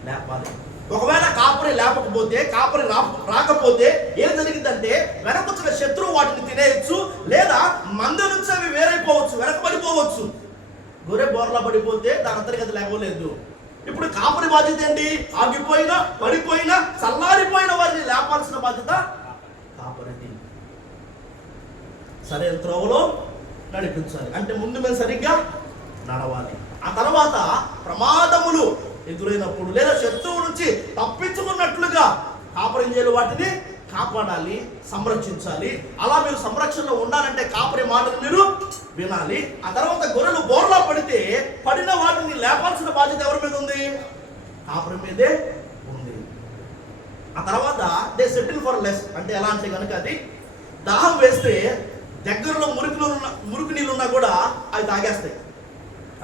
లేపాలి. ఒకవేళ కాపరి లేపకపోతే, కాపరి రాకపోతే ఏం జరిగిందంటే వెనకొచ్చిన శత్రువు వాటిని తినేయచ్చు, లేదా మంద నుంచి అవి వేరైపోవచ్చు, వెనకబడిపోవచ్చు. గొర్రె బోర్లా పడిపోతే దాని అంతరికి అది లేవలేదు. ఇప్పుడు కాపరి బాధ్యత ఏంటి? ఆగిపోయినా, పడిపోయినా, చల్లారిపోయిన వారిని లేపాల్సిన బాధ్యత కాపరిది. సరైన త్రోవలో నడిపించాలి. అంటే ముందు మేము సరిగ్గా నడవాలి. ఆ తర్వాత ప్రమాదములు ఎదురైనప్పుడు లేదా శత్రువు నుంచి తప్పించుకున్నట్లుగా కాపరి చేయాలి, వాటిని కాపాడాలి, సంరక్షించాలి. అలా మీరు సంరక్షణలో ఉండాలంటే కాపరి మాటలు మీరు వినాలి. ఆ తర్వాత గొర్రెలు బోర్లా పడితే పడిన వాటిని లేపాల్సిన బాధ్యత ఎవరి మీద ఉంది? కాపరి మీదే ఉంది. ఆ తర్వాత దే సెటిల్ ఫర్ లెస్. అంటే ఎలా అంటే కనుక అది దాహం వేస్తే దగ్గరలో మురికి నీళ్ళు ఉన్నా కూడా అవి తాగేస్తాయి.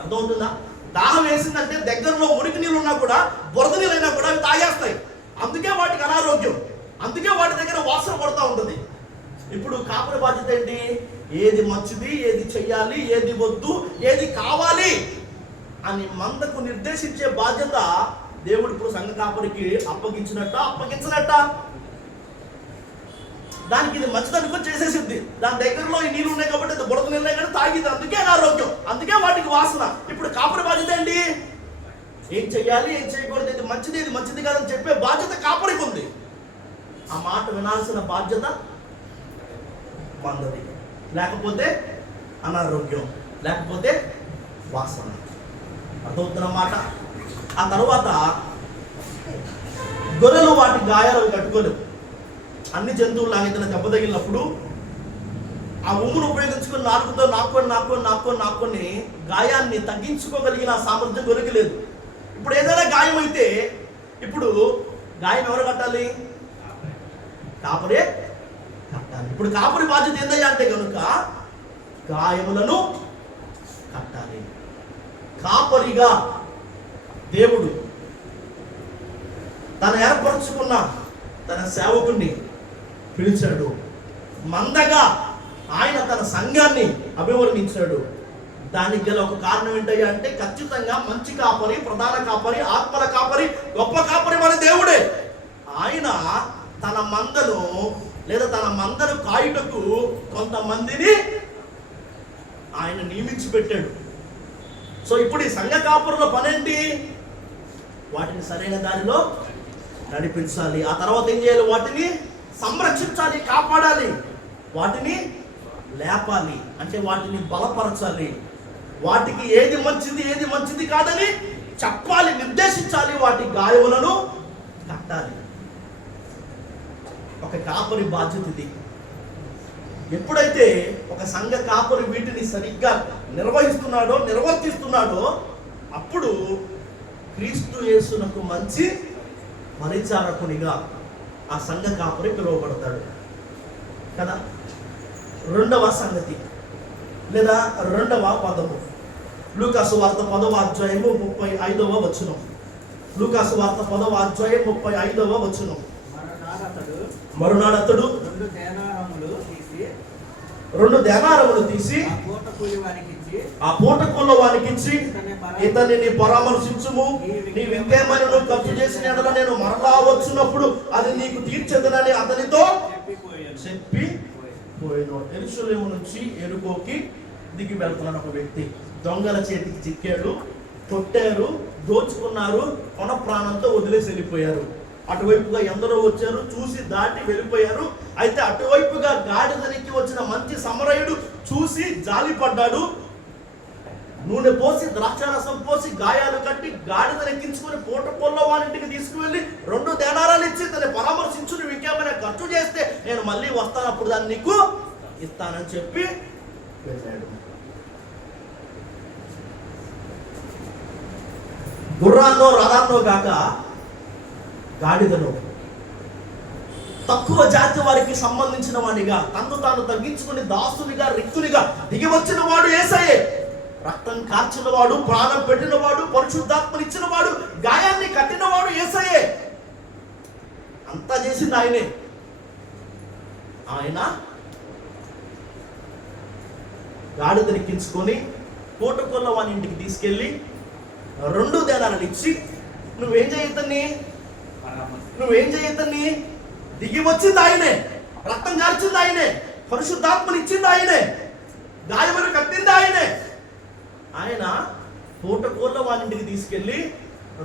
అర్థమవుతుందా? దాహం వేసిందంటే దగ్గరలో మురికి నీళ్ళు ఉన్నా కూడా, బురద నీళ్ళైనా కూడా అవి తాగేస్తాయి. అందుకే వాటికి అనారోగ్యం, అందుకే వాటి దగ్గర వాసన పడుతూ ఉంటుంది. ఇప్పుడు కాపరి బాధ్యత ఏంటి? ఏది మంచిది, ఏది చెయ్యాలి, ఏది వద్దు, ఏది కావాలి అని మందకు నిర్దేశించే బాధ్యత దేవుడు ఇప్పుడు సంఘ కాపరికి అప్పగించినట్ట. దానికి ఇది మంచిదనుకొని చేసేసింది. దాని దగ్గరలో ఈ నీళ్ళు ఉన్నాయి కాబట్టి అది బుడత నీళ్ళు కానీ తాగిది, అందుకే అనారోగ్యం, అందుకే వాటికి వాసన. ఇప్పుడు కాపరి బాధ్యత ఏంటి? ఏం చెయ్యాలి, ఏం చేయకూడదు, ఇది మంచిది, ఇది మంచిది కాదని చెప్పే బాధ్యత కాపరికి ఉంది. ఆ మాట వినాల్సిన బాధ్యత మందది. లేకపోతే అనారోగ్యం, లేకపోతే వాసన. అర్థమవుతున్న మాట. ఆ తర్వాత గొర్రెలు వాటి గాయాలు కట్టుకోలేవు. అన్ని జంతువులు లాగేదైనా దెబ్బ తగిలినప్పుడు ఆ ఉమ్మును ఉపయోగించుకుని నాలుగుతో నాక్కొని గాయాన్ని తగ్గించుకోగలిగిన సామర్థ్యం గొర్రెకి లేదు. ఇప్పుడు ఏదైనా గాయం అయితే ఇప్పుడు గాయం ఎవరు కట్టాలి? కాపరే కట్టాలి. ఇప్పుడు కాపరి బాధ్యత ఏందయ్యా అంటే కనుక గాయములను కట్టాలి. కాపరిగా దేవుడు తను ఏర్పరచుకున్న తన సేవకుణ్ణి పిలిచాడు. మందగా ఆయన తన సంఘాన్ని అభివర్ణించాడు. దానికి గల ఒక కారణం ఏంటయ్యా అంటే ఖచ్చితంగా మంచి కాపరి, ప్రధాన కాపరి, ఆత్మల కాపరి, గొప్ప కాపరి మన దేవుడే. ఆయన తన మందను కాయుటకు కొంతమందిని ఆయన నియమించి పెట్టాడు. సో ఇప్పుడు ఈ సంఘ కాపురుల పనేంటి? వాటిని సరైన దారిలో నడిపించాలి. ఆ తర్వాత ఏం చేయాలి? వాటిని సంరక్షించాలి, కాపాడాలి, వాటిని లేపాలి, అంటే వాటిని బలపరచాలి, వాటికి ఏది మంచిది, ఏది మంచిది కాదని చెప్పాలి, నిర్దేశించాలి, వాటి గాయములను కట్టాలి. ఒక కాపరి బాధ్యత ఇది. ఎప్పుడైతే ఒక సంఘ కాపరి వీటిని సరిగ్గా నిర్వర్తిస్తున్నాడో అప్పుడు క్రీస్తు యేసునకు మంచి పరిచారకునిగా ఆ సంఘ కాపరి పిలువబడతాడు కదా. రెండవ సంగతి లేదా రెండవ పదము లూకాసు వార్త 10వ అధ్యాయము 35వ వచనం. లూకాసు వార్త 10వ అధ్యాయం 35వ వచనం. మరునాడు అతడు 2 దేనారములు తీసి ఆ పూటకూల వానికిచ్చి ఇతనిని పరామర్శించుము, నీవు ఇంకేమైనా ఖర్చు చేసిన ఎడల నేను మరలా వచ్చినప్పుడు అది నీకు తీర్చెదనని అతనితో చెప్పిపోయాను. యెరూషలేము నుంచి యెరికోకి దిగి వెళ్తున్నాడు ఒక వ్యక్తి. దొంగల చేతికి చిక్కాడు, కొట్టారు, దోచుకున్నారు, కొన ప్రాణంతో వదిలేసి వెళ్ళిపోయారు. అటువైపుగా ఎందరో వచ్చారు, చూసి దాటి వెళ్ళిపోయారు. అయితే అటువైపుగా గాడిదనికి వచ్చిన మంచి సమరయుడు చూసి జాలిపడ్డాడు. నూనె పోసి, ద్రాక్షారసం పోసి, గాయాలు కట్టి గాడిదనెక్కించుకొని పూటకోళ్ళ వారింటికి తీసుకువెళ్ళి 2 దేనారాలు ఇచ్చి తను పరామర్శించు, నువ్వు ఇంకేమైనా ఖర్చు చేస్తే నేను మళ్ళీ వస్తాను, అప్పుడు దాన్ని నీకు ఇస్తానని చెప్పి వెళ్ళాడు. గుర్రాన్నో రథాన్నో కాక గాడిదను, తక్కువ జాతి వారికి సంబంధించిన వాడిగా తన్ను తాను తగ్గించుకుని దాసునిగా రిక్తునిగా దిగి వచ్చిన వాడు యేసయ్యే. రక్తం కార్చిన వాడు, ప్రాణం పెట్టిన వాడు, పరిశుద్ధాత్మనిచ్చిన వాడు, గాయాన్ని కట్టిన వాడు యేసయ్యే. అంతా చేసింది ఆయనే. ఆయన గాడిదనిక్కించుకొని పూటకొల్ల వాని ఇంటికి తీసుకెళ్ళి 2 దేనాలను ఇచ్చి, నువ్వేం చేయొద్దని దిగి వచ్చింది ఆయనే, రక్తం కార్చింది ఆయనే, పరిశుద్ధాత్మని ఇచ్చింది ఆయనే, గాయములు కట్టింది ఆయనే. ఆయన పూటకోళ్ళ వాని ఇంటికి తీసుకెళ్ళి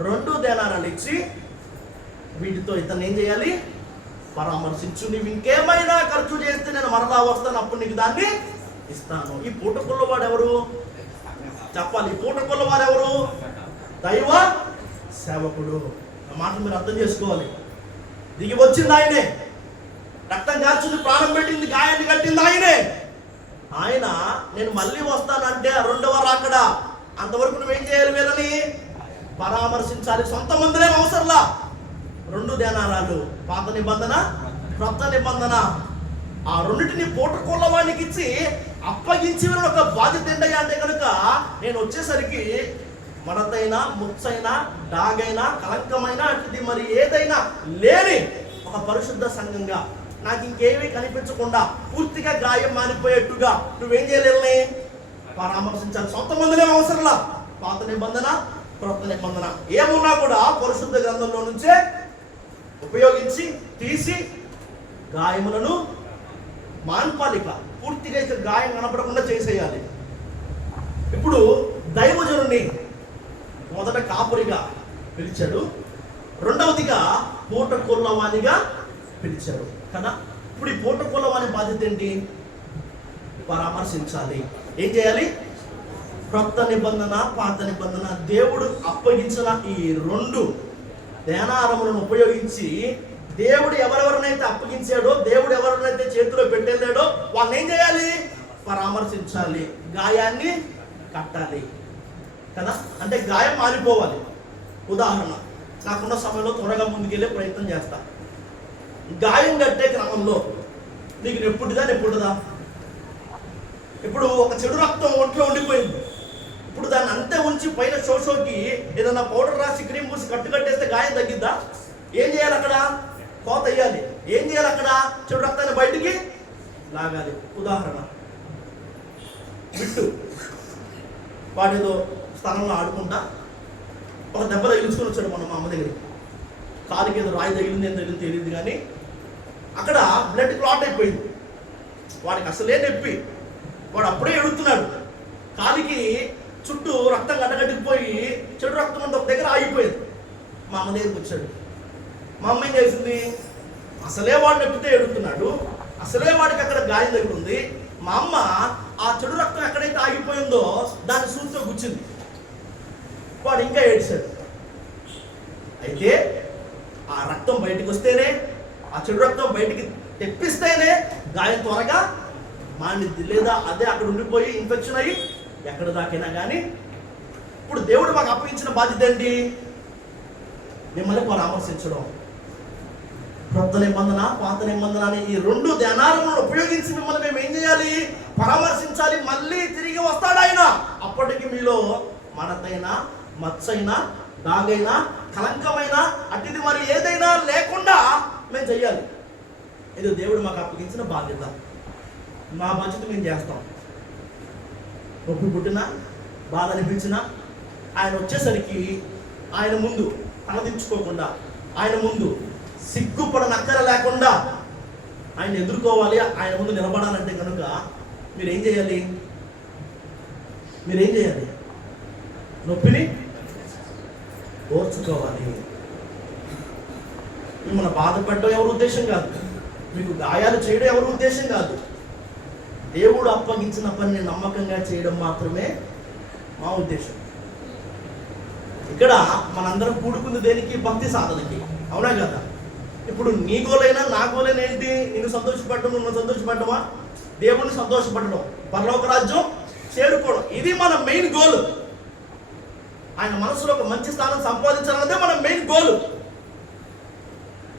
2 దేనాలను ఇచ్చి, వీటితో ఇతను ఏం చేయాలి? పరామర్శించు, నీవు ఇంకేమైనా ఖర్చు చేస్తే నేను మరలా వస్తాను, అప్పుడు నీకు దాన్ని ఇస్తాను. ఈ పూటకొల్ల వాడు ఎవరు చెప్పాలి? ఈ పూటకొల్ల వాడు ఎవరు? దైవ సేవకుడు. ఆ మాట మీరు అర్థం చేసుకోవాలి. దిగి వచ్చింది ఆయనే, రక్తం కార్చింది, ప్రాణం పెట్టింది, గాయాన్ని కట్టింది ఆయనే. ఆయన నేను మళ్ళీ వస్తానంటే 2వ రాకడ, అంతవరకు నువ్వేం చేయాలి? వీళ్ళని పరామర్శించాలి. సొంత మందిరేం అవసరంలా. 2 దేనారాలు, పాత నిబంధన, క్రొత్త నిబంధన. ఆ రెండింటిని పూటకోళ్ళ వాడికి ఇచ్చి అప్పగించి ఒక బాధ్యత ఏంటయ్యా అంటే కనుక, నేను వచ్చేసరికి మడతైనా, ముచ్చైనా, డాగైనా, కలంకమైనా అట్టిది మరి ఏదైనా లేని ఒక పరిశుద్ధ సంఘంగా, నాకు ఇంకేమీ కనిపించకుండా పూర్తిగా గాయం మానిపోయేట్టుగా నువ్వేం చేయలేని పరామర్శించాలి. సొంత మందిరేం అవసరంలా. పాత నిబంధన, క్రొత్త నిబంధన ఏమున్నా కూడా పరిశుద్ధ గ్రంథంలో నుంచే ఉపయోగించి తీసి గాయములను మాన్పాలిక పూర్తిగా ఇక గాయం కనపడకుండా చేసేయాలి. ఇప్పుడు దైవజనుని మొదట కాపురిగా పిలిచాడు, రెండవదిగా పూటకొల్లవానిగా పిలిచాడు కదా. ఇప్పుడు ఈ పూటకొల్లవాని బాధ్యత ఏంటి? పరామర్శించాలి. ఏం చేయాలి? క్రొత్త నిబంధన, పాత నిబంధన, దేవుడు అప్పగించిన ఈ 2 దేనారములను ఉపయోగించి దేవుడు ఎవరెవరినైతే అప్పగించాడో, దేవుడు ఎవరినైతే చేతిలో పెట్టేళ్ళాడో వాళ్ళని ఏం చేయాలి? పరామర్శించాలి, గాయాన్ని కట్టాలి కదా. అంటే గాయం మారిపోవాలి. ఉదాహరణ, నాకున్న సమయంలో త్వరగా ముందుకెళ్ళే ప్రయత్నం చేస్తా. గాయం కట్టే క్రమంలో నీకు నొప్పుడుదా? ఇప్పుడు ఒక చెడు రక్తం ఒంట్లో ఉండిపోయింది. ఇప్పుడు దాన్ని అంతే ఉంచి పైన షోకి ఏదైనా పౌడర్ రాసి క్రీమ్ పూసి కట్టేస్తే గాయం తగ్గిద్దా? ఏం చేయాలి? అక్కడ కోత వేయాలి. ఏం చేయాలి? అక్కడ చెడు రక్తాన్ని బయటికి లాగాలి. ఉదాహరణ, బిట్టు వాడేదో స్థలంలో ఆడుకుంటా ఒక దెబ్బ తగిలించుకొని వచ్చాడు మన మా అమ్మ దగ్గరికి. కాలుకి ఏదో రాయి తగిలింది, ఏం తగిలింది తెలియదు, కానీ అక్కడ బ్లడ్ క్లాట్ అయిపోయింది. వాడికి అసలే నొప్పి, వాడు అప్పుడే ఎడుతున్నాడు. కాలికి చుట్టూ రక్తం గడ్డగడ్డిపోయి చెడు రక్తం అంతా ఒక దగ్గర ఆగిపోయింది. మా అమ్మ దగ్గరికి వచ్చాడు. మా అమ్మ ఏం చేసింది? అసలే వాడు నొప్పితే ఎడుతున్నాడు, అసలే వాడికి అక్కడ గాయం దగ్గర ఉంది. మా అమ్మ ఆ చెడు రక్తం ఎక్కడైతే ఆగిపోయిందో దాన్ని సూదితో గుచ్చింది. వాడు ఇంకా ఏడ్చాడు. అయితే ఆ రక్తం బయటికి వస్తేనే, ఆ చెడు రక్తం బయటికి తెప్పిస్తేనే గాయం త్వరగా మానిద్ది. లేదా అదే అక్కడ ఉండిపోయి ఇన్ఫెక్షన్ అయ్యి ఎక్కడ దాకైనా కానీ. ఇప్పుడు దేవుడు మాకు అప్పగించిన బాధ్యత ఏంటి? మిమ్మల్ని పరామర్శించడం. క్రొత్త నిబంధన, పాత నిబంధన అని ఈ 2 ధ్యానాలను ఉపయోగించి మిమ్మల్ని మేము ఏం చేయాలి? పరామర్శించాలి. మళ్ళీ తిరిగి వస్తాడు ఆయన. అప్పటికి మీలో మడతైనా, మచ్చైనా, దాగైనా, కలంకమైనా అట్టిది మరి ఏదైనా లేకుండా మేము చెయ్యాలి. ఇది దేవుడు మాకు అప్పగించిన బాధ్యత. మా బాధ్యత మేము చేస్తాం. నొప్పి పుట్టినా, బాధ అనిపించినా ఆయన వచ్చేసరికి ఆయన ముందు తలదించుకోకుండా, ఆయన ముందు సిగ్గుపడనక్కర లేకుండా ఆయన ఎదుర్కోవాలి. ఆయన ముందు నిలబడాలంటే కనుక మీరేం చేయాలి? నొప్పిని ఓర్చుకోవాలి. మిమ్మల్ని బాధపడడం ఎవరి ఉద్దేశం కాదు, మీకు గాయాలు చేయడం ఎవరి ఉద్దేశం కాదు. దేవుడు అప్పగించిన పనిని నమ్మకంగా చేయడం మాత్రమే మా ఉద్దేశం. ఇక్కడ మనందరం కూడుకుంది దేనికి? భక్తి సాధనకి. అవునా కదా? ఇప్పుడు నీ గోలైనా నా గోలైనా ఏంటి? నిన్ను సంతోషపడడం, నువ్వు సంతోషపడ్డమా? దేవుణ్ణి సంతోషపడడం, పరలోక రాజ్యం చేరుకోవడం. ఇది మన మెయిన్ గోల్. ఆయన మనసులో ఒక మంచి స్థానం సంపాదించాలన్నదే మన మెయిన్ గోల్.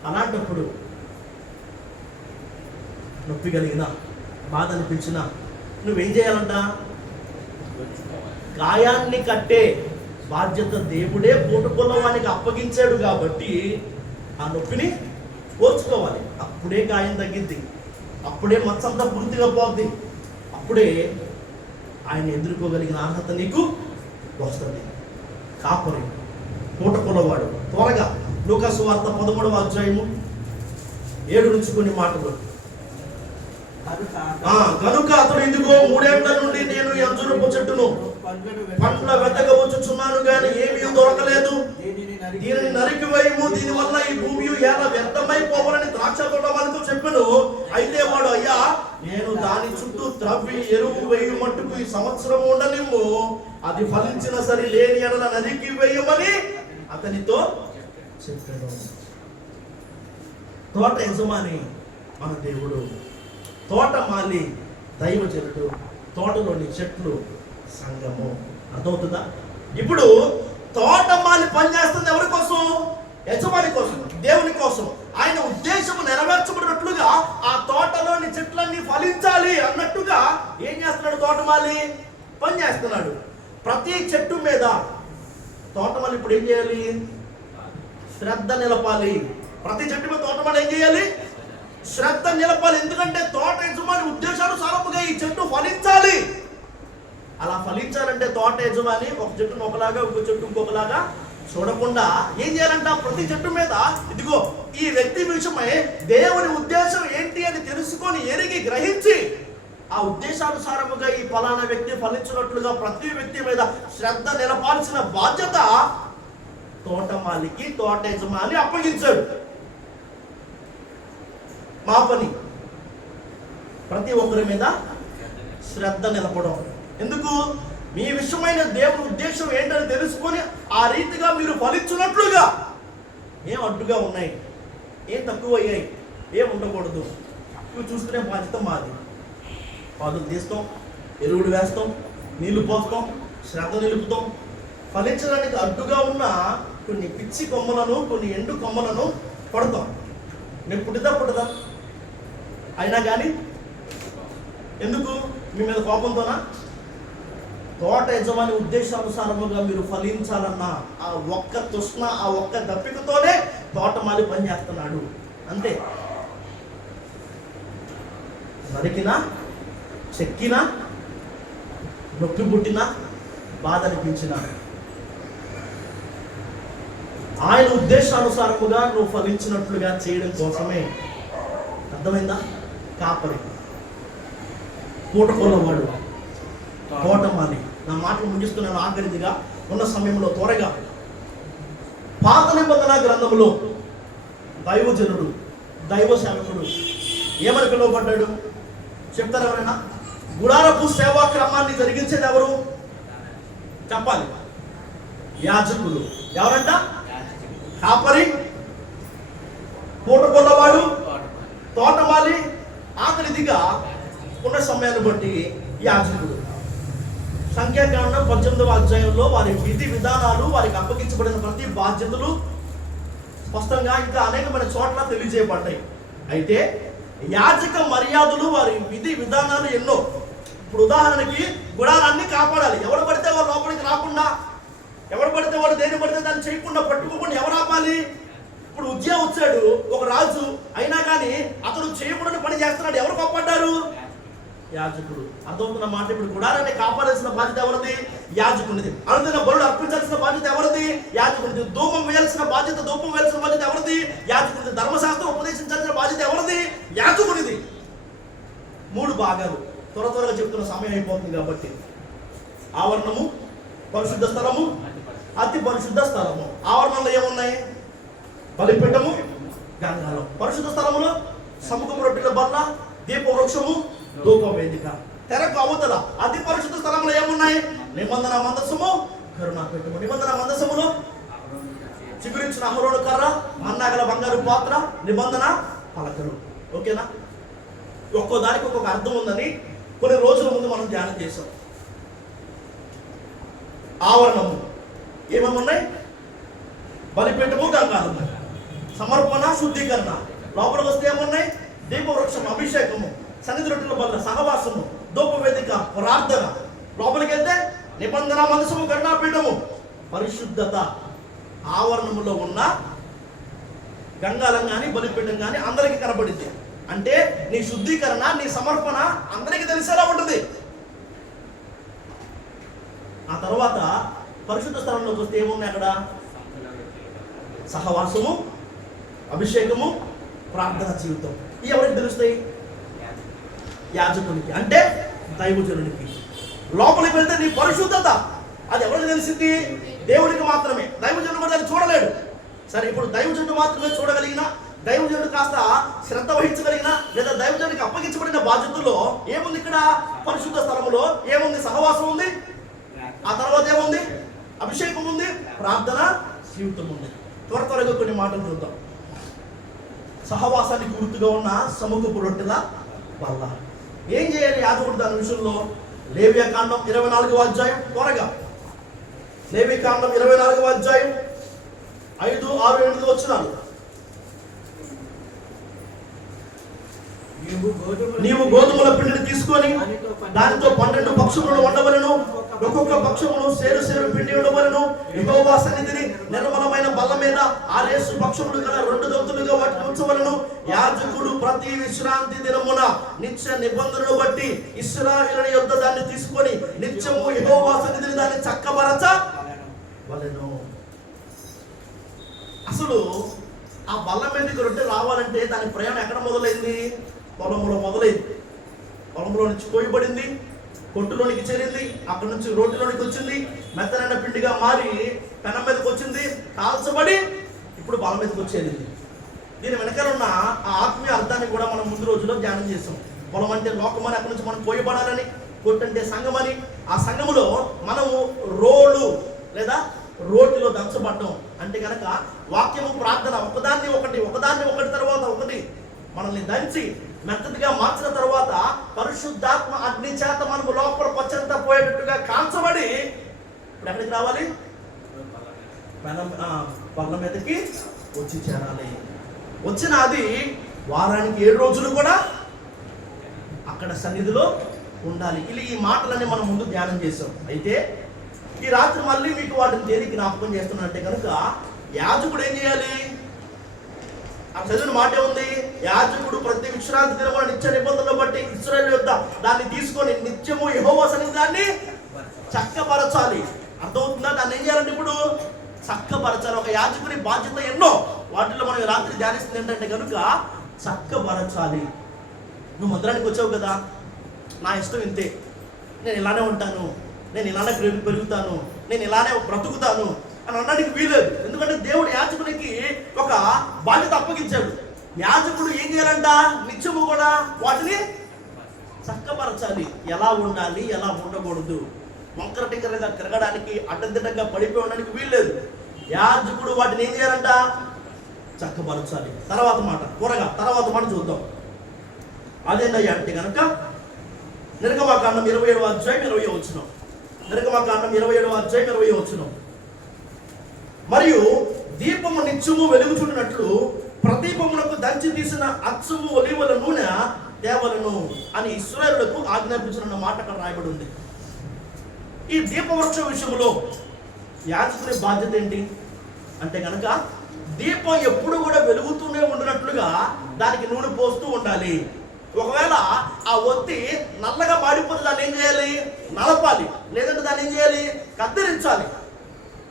అలాంటప్పుడు నొప్పి కలిగిన, బాధ అనిపించినా నువ్వేం చేయాలంట? గాయాన్ని కట్టే బాధ్యత దేవుడే పూటకొల్లవానికి అప్పగించాడు కాబట్టి ఆ నొప్పిని ఓర్చుకోవాలి. అప్పుడే గాయం తగ్గిద్ది, అప్పుడే మచ్చంతా పూర్తిగా పోద్ది, అప్పుడే ఆయన ఎదుర్కోగలిగిన అర్హత నీకు వస్తుంది. కాపరి, పూటకొల్లవాడు. త్వరగా లూకా సువార్త 13వ అధ్యాయము 7 నుంచి కొన్ని మాటలు. కనుక అతడు ఇదిగో 3 ఏళ్ల నుండి నేను ఈ అంజూరపు చెట్టును పండ్ల వెతకవచ్చుచున్నాను గాని ఏమీ దొరకలేదు. దీనిని నరికివేయము, దీని వల్ల ఈ భూమి ఎలా వ్యర్థమైపోవాలని ద్రాక్ష తోట వారితో చెప్పాను. అయితే వాడు, అయ్యా నేను దాని చుట్టూ త్రవ్వి ఎరువు వేయు మట్టుకు ఈ సంవత్సరం ఉండనివ్వు, అది ఫలించిన సరి లేని ఎడల నరికి వేయమని అతనితో చెప్పాడు. తోట యజమాని మన దేవుడు, తోటమాలి దైవజనుడు, తోటలోని చెట్లు సంఘము. అర్థమవుతుందా? ఇప్పుడు తోటమాలి పనిచేస్తుంది ఎవరి కోసం? యజమాని కోసం, దేవుని కోసం. ఆయన ఉద్దేశం నెరవేర్చబడినట్లుగా ఆ తోటలోని చెట్లన్నీ ఫలించాలి అన్నట్టుగా ఏం చేస్తున్నాడు? తోటమాలి పని చేస్తున్నాడు. ప్రతి చెట్టు మీద తోటమాలి ఇప్పుడు ఏం చేయాలి? శ్రద్ధ నిలపాలి. ప్రతి చెట్టు మీద తోటమాలి ఏం చేయాలి? శ్రద్ధ నిలపాలి. ఎందుకంటే తోట యజమాని ఉద్దేశానుసారముగా ఈ చెట్టు ఫలించాలి. అలా ఫలించాలంటే తోట యజమాని ఒక చెట్టును ఒకలాగా, ఇంకో చెట్టు ఇంకొకలాగా చూడకుండా ఏం చేయాలంట? ప్రతి చెట్టు మీద ఇదిగో ఈ వ్యక్తి విషయమై దేవుని ఉద్దేశం ఏంటి అని తెలుసుకొని, ఎరిగి, గ్రహించి ఆ ఉద్దేశానుసారముగా ఈ ఫలానా వ్యక్తి ఫలించినట్లుగా ప్రతి వ్యక్తి మీద శ్రద్ధ నిలపాల్సిన బాధ్యత తోటమాలికి తోట యజమాని అప్పగించాడు. మా పని ప్రతి ఒక్కరి మీద శ్రద్ధ నిలపడం. ఎందుకు? మీ విషయమైన దేవుని ఉద్దేశం ఏంటని తెలుసుకొని ఆ రీతిగా మీరు ఫలించినట్లుగా. ఏం అడ్డుగా ఉన్నాయి, ఏం తక్కువ అయ్యాయి, ఏం ఉండకూడదు, ఇవి చూసుకునే బాధ్యత మాది. పాదులు తీస్తాం, ఎరువులు వేస్తాం, నీళ్లు పోస్తాం, శ్రద్ధ నిలుపుతాం. ఫలించడానికి అడ్డుగా ఉన్న కొన్ని పిచ్చి కొమ్మలను, కొన్ని ఎండు కొమ్మలను పడతాం. నేను పుట్టదా అయినా కానీ ఎందుకు? మీ మీద కోపంతోనా? తోట యజమాని ఉద్దేశానుసారముగా మీరు ఫలించాలన్న ఆ ఒక్క తృష్ణ, ఆ ఒక్క దప్పికతోనే తోటమాలి పని చేస్తున్నాడు. అంతే. నరికినా, చెక్కినా, నొప్పి పుట్టినా, బాధ అనిపించినా ఆయన ఉద్దేశానుసారముగా నువ్వు ఫలించినట్లుగా చేయడం కోసమే. అర్థమైందా? కాపరి, పూటకొల్లవాడు, తోటమాలి. నా మాటలు ముగిస్తున్నాను ఆఖరిదిగా ఉన్న సమయంలో త్వరగా. పాత నిబంధన గ్రంథంలో దైవజనుడు, దైవ సేవకుడు ఏమని పిలువబడ్డాడు చెప్తారు ఎవరైనా? గుడారపు సేవా క్రమాన్ని జరిగించేది ఎవరు చెప్పాలి? యాజకులు. ఎవరంట? కాపరి, పూటకొల్లవాడు, తోటమాలి, ఆఖరిదిగా ఉన్న సమయాన్ని బట్టి యాజకుడు. సంఖ్యాకాండం 18వ అధ్యాయంలో వారి విధి విధానాలు, వారికి అప్పగించబడిన ప్రతి బాధ్యతలు స్పష్టంగా ఇంకా అనేకమైన చోట్ల తెలియజేయబడ్డాయి. అయితే యాజక మర్యాదలు, వారి విధి విధానాలు ఎన్నో. ఇప్పుడు ఉదాహరణకి గుడారాన్ని కాపాడాలి. ఎవరు పడితే వారు లోపలికి రాకుండా, ఎవరు పడితే వాడు దేని పడితే దాన్ని చేయకుండా, పట్టుకోకుండా ఎవరు ఆపాలి? ఇప్పుడు ఉజ్జా వచ్చాడు, ఒక రాజు అయినా కానీ అతడు చేయకూడని పని చేస్తున్నాడు. ఎవరు కాపాడ్డారు? యాజకుడు. అర్థమవుతున్న మాట? ఇప్పుడు గుడారాన్ని కాపాడాల్సిన బాధ్యత ఎవరిది? యాజకుడిది. అనుదిన బలులు అర్పించాల్సిన బాధ్యత ఎవరిది? యాజకుడిది. ధూపం వేయాల్సిన బాధ్యత ఎవరిది? యాజకుడిది. ధర్మశాస్త్రం ఉపదేశించాల్సిన బాధ్యత ఎవరిది? యాజకుడిది. 3 భాగాలు. త్వరగా చెప్తున్న సమయం అయిపోతుంది కాబట్టి. ఆవరణము, పరిశుద్ధ స్థలము, అతి పరిశుద్ధ స్థలము. ఆవరణంలో ఏమున్నాయి? బలిపీఠము, గంగాలం. పరిశుద్ధ స్థలములో సముఖపు రొట్టెల బల్ల, దీప వృక్షము, ధూప వేదిక. తెరకు అవతల అతి పరిశుద్ధ స్థలంలో ఏమున్నాయి? నిబంధన మందసము, కరుణాపీఠము. నిబంధన మందసములో చిగురించిన అహరోను కర్ర, మన్నాగల బంగారు పాత్ర, నిబంధన పలకలు. ఓకేనా? ఒక్కో దానికి ఒక్కొక్క అర్థం ఉందని కొన్ని రోజుల ముందు మనం ధ్యానం చేసాం. ఆవరణము ఏమేమి ఉన్నాయి? బలిపీఠము, గంగాళము, సమర్పణ, శుద్ధీకరణ. లోపలికి వస్తే ఏమున్నాయి? దీపవృక్షం, అభిషేకము, సన్నిధి రొట్టెల బల్ల, సహవాసము, ధూపవేదిక, ప్రార్థన. లోపలికి వెళ్తే నిబంధన మందసము, గండాపీఠము, పరిశుద్ధత. ఆవరణములో ఉన్న గంగాళం కానీ బలిపీఠం కానీ అందరికీ కనబడింది. అంటే నీ శుద్ధీకరణ, నీ సమర్పణ అందరికీ తెలిసేలా ఉంటుంది. ఆ తర్వాత పరిశుద్ధ స్థలంలోకి వస్తే ఏమున్నాయి? అక్కడ సహవాసము, అభిషేకము, ప్రార్థన జీవితం. ఇవి ఎవరికి తెలుస్తాయి? యాజకునికి, అంటే దైవజనునికి. లోపలికి వెళ్తే నీ పరిశుద్ధత అది ఎవరికి తెలిసింది? దేవుడికి మాత్రమే. దైవజనుడు కూడా దాన్ని చూడలేడు. సరే, ఇప్పుడు దైవజనుడు మాత్రమే చూడగలిగిన, దైవజనుడు కాస్త శ్రద్ధ వహించగలిగిన, లేదా దైవజనుడికి అప్పగించబడిన బాధ్యతల్లో ఏముంది? ఇక్కడ పరిశుద్ధ స్థలములో ఏముంది? సహవాసం ఉంది. ఆ తర్వాత ఏముంది? అభిషేకం ఉంది, ప్రార్థన జీవితం ఉంది. త్వరగా కొన్ని మాటలు చూద్దాం. సహవాసానికి గుర్తుగా ఉన్న సముఖపు రొట్టెల వల్ల ఏం చేయాలి యాజకుడు దాని విషయంలో? లేవియాకాండం 24వ అధ్యాయం, త్వరగా లేవియాకాండం 24వ అధ్యాయం 5, 6, 8 వచనాలు. నీవు గోధుమల పిండిని తీసుకొని దానితో 12 పక్షములను వండవలను, ఒక్కొక్క పక్షమును సేరు పిండి ఉండవలను. యెహోవా సన్నిధిని నిర్మలమైన బల్ల మీద 6 పక్షములు గల 2 దొంతులుగా వాటిని ఉంచవలను. యాజకుడు ప్రతి విశ్రాంతి దినమున నిత్య నిబంధనను బట్టి ఇశ్రాయేలు యొద్ద దాన్ని తీసుకొని నిత్యము యెహోవా సన్నిధిని దాన్ని చక్కబరచవలెను. అసలు ఆ బల్ల మీదకి రొట్టె రావాలంటే దాని ప్రయాణం ఎక్కడ మొదలైంది? పొలంలో మొదలైంది. పొలంలో నుంచి కోయబడింది, కొట్టులోనికి చేరింది, అక్కడి నుంచి రోడ్డులోనికి వచ్చింది, మెత్తనైన పిండిగా మారి పెనం మీదకి వచ్చింది, కాల్చబడి ఇప్పుడు బల్ల మీదకి వచ్చేది. దీని వెనకాల ఉన్న ఆ ఆత్మీయ అర్థాన్ని కూడా మనం ముందు రోజుల్లో ధ్యానం చేసాం. పొలం అంటే లోకమని, అక్కడి నుంచి మనం కోయబడాలని, కొట్టు అంటే సంఘమని. ఆ సంఘములో మనము రోలు లేదా రోటిలో దంచబడ్డం అంటే కనుక వాక్యము, ప్రార్థన ఒకదాన్ని ఒకటి తర్వాత ఒకటి మనల్ని దంచి మెత్తదిగా మార్చిన తర్వాత పరిశుద్ధాత్మ అగ్ని చేత మనము లోపల పచ్చంతా పోయేటట్టుగా కాల్చబడి ఇప్పుడు ఎక్కడికి రావాలి? పళ్ళ మీదకి వచ్చి చేరాలి. వచ్చిన అది వారానికి 7 రోజులు కూడా అక్కడ సన్నిధిలో ఉండాలి. ఇలా ఈ మాటలన్నీ మనం ముందు ధ్యానం చేసాం. అయితే ఈ రాత్రి మళ్ళీ మీకు వాటిని దేనికి జ్ఞాపకం చేస్తున్నట్టే కనుక యాజకుడు ఏం చేయాలి? ఆ చదివిన మాట ఉంది, యాజకుడు ప్రతి విశ్రాంతి దినమున నిత్య నిబంధనలు బట్టి ఇశ్రాయేలు యొద్ద దాన్ని తీసుకొని నిత్యము యెహోవా సన్నిధిని దాన్ని చక్కపరచాలి. అర్థమవుతుందా? దాన్ని ఏం చేయాలంటే ఇప్పుడు చక్కపరచాలి. ఒక యాజకుని బాధ్యత ఎన్నో. వాటిలో మనం రాత్రి ధ్యానిస్తుంది ఏంటంటే కనుక చక్కపరచాలి. నువ్వు మందిరానికి వచ్చావు కదా, నా ఇష్టం ఇంతే, నేను ఇలానే ఉంటాను, నేను ఇలానే పెరుగుతాను, నేను ఇలానే బ్రతుకుతాను అని అనడానికి వీలేదు. ఎందుకంటే దేవుడు యాజకునికి ఒక బాధ్యత అప్పగించాడు. యాజకుడు ఏం చేయాలంట? నిత్యము కూడా వాటిని చక్కపరచాలి. ఎలా ఉండాలి, ఎలా ఉండకూడదు, వంకర టింకరగా తిరగడానికి, అడ్డదిడ్డంగా పడిపోయి ఉండడానికి వీల్లేదు. యాజకుడు వాటిని ఏం చేయాలంట? చక్కపరచాలి. తర్వాత మాట చూద్దాం. అదేంటయ్యా అంటే కనుక నిర్గమకాండం 27వ అధ్యాయం 20వ వచనం. నిర్గమకాండం 27వ అధ్యాయం 20వ వచనం. మరియు దీపము నిత్యము వెలుగుచున్నట్లు ప్రదీపమునకు దంచి తీసిన అచ్చము ఒలీవల నూనె తేవలను అని ఇశ్రాయేలులకు ఆజ్ఞాపించిన మాట అక్కడ రాయబడి ఉంది. ఈ దీపవృక్ష విషయంలో యాజకుని బాధ్యత ఏంటి అంటే కనుక దీపం ఎప్పుడు కూడా వెలుగుతూనే ఉండినట్లుగా దానికి నూనె పోస్తూ ఉండాలి. ఒకవేళ ఆ ఒత్తి నల్లగా మాడిపోతే దాన్ని ఏం చేయాలి? నలపాలి. లేదంటే దాన్ని ఏం చేయాలి? కత్తిరించాలి.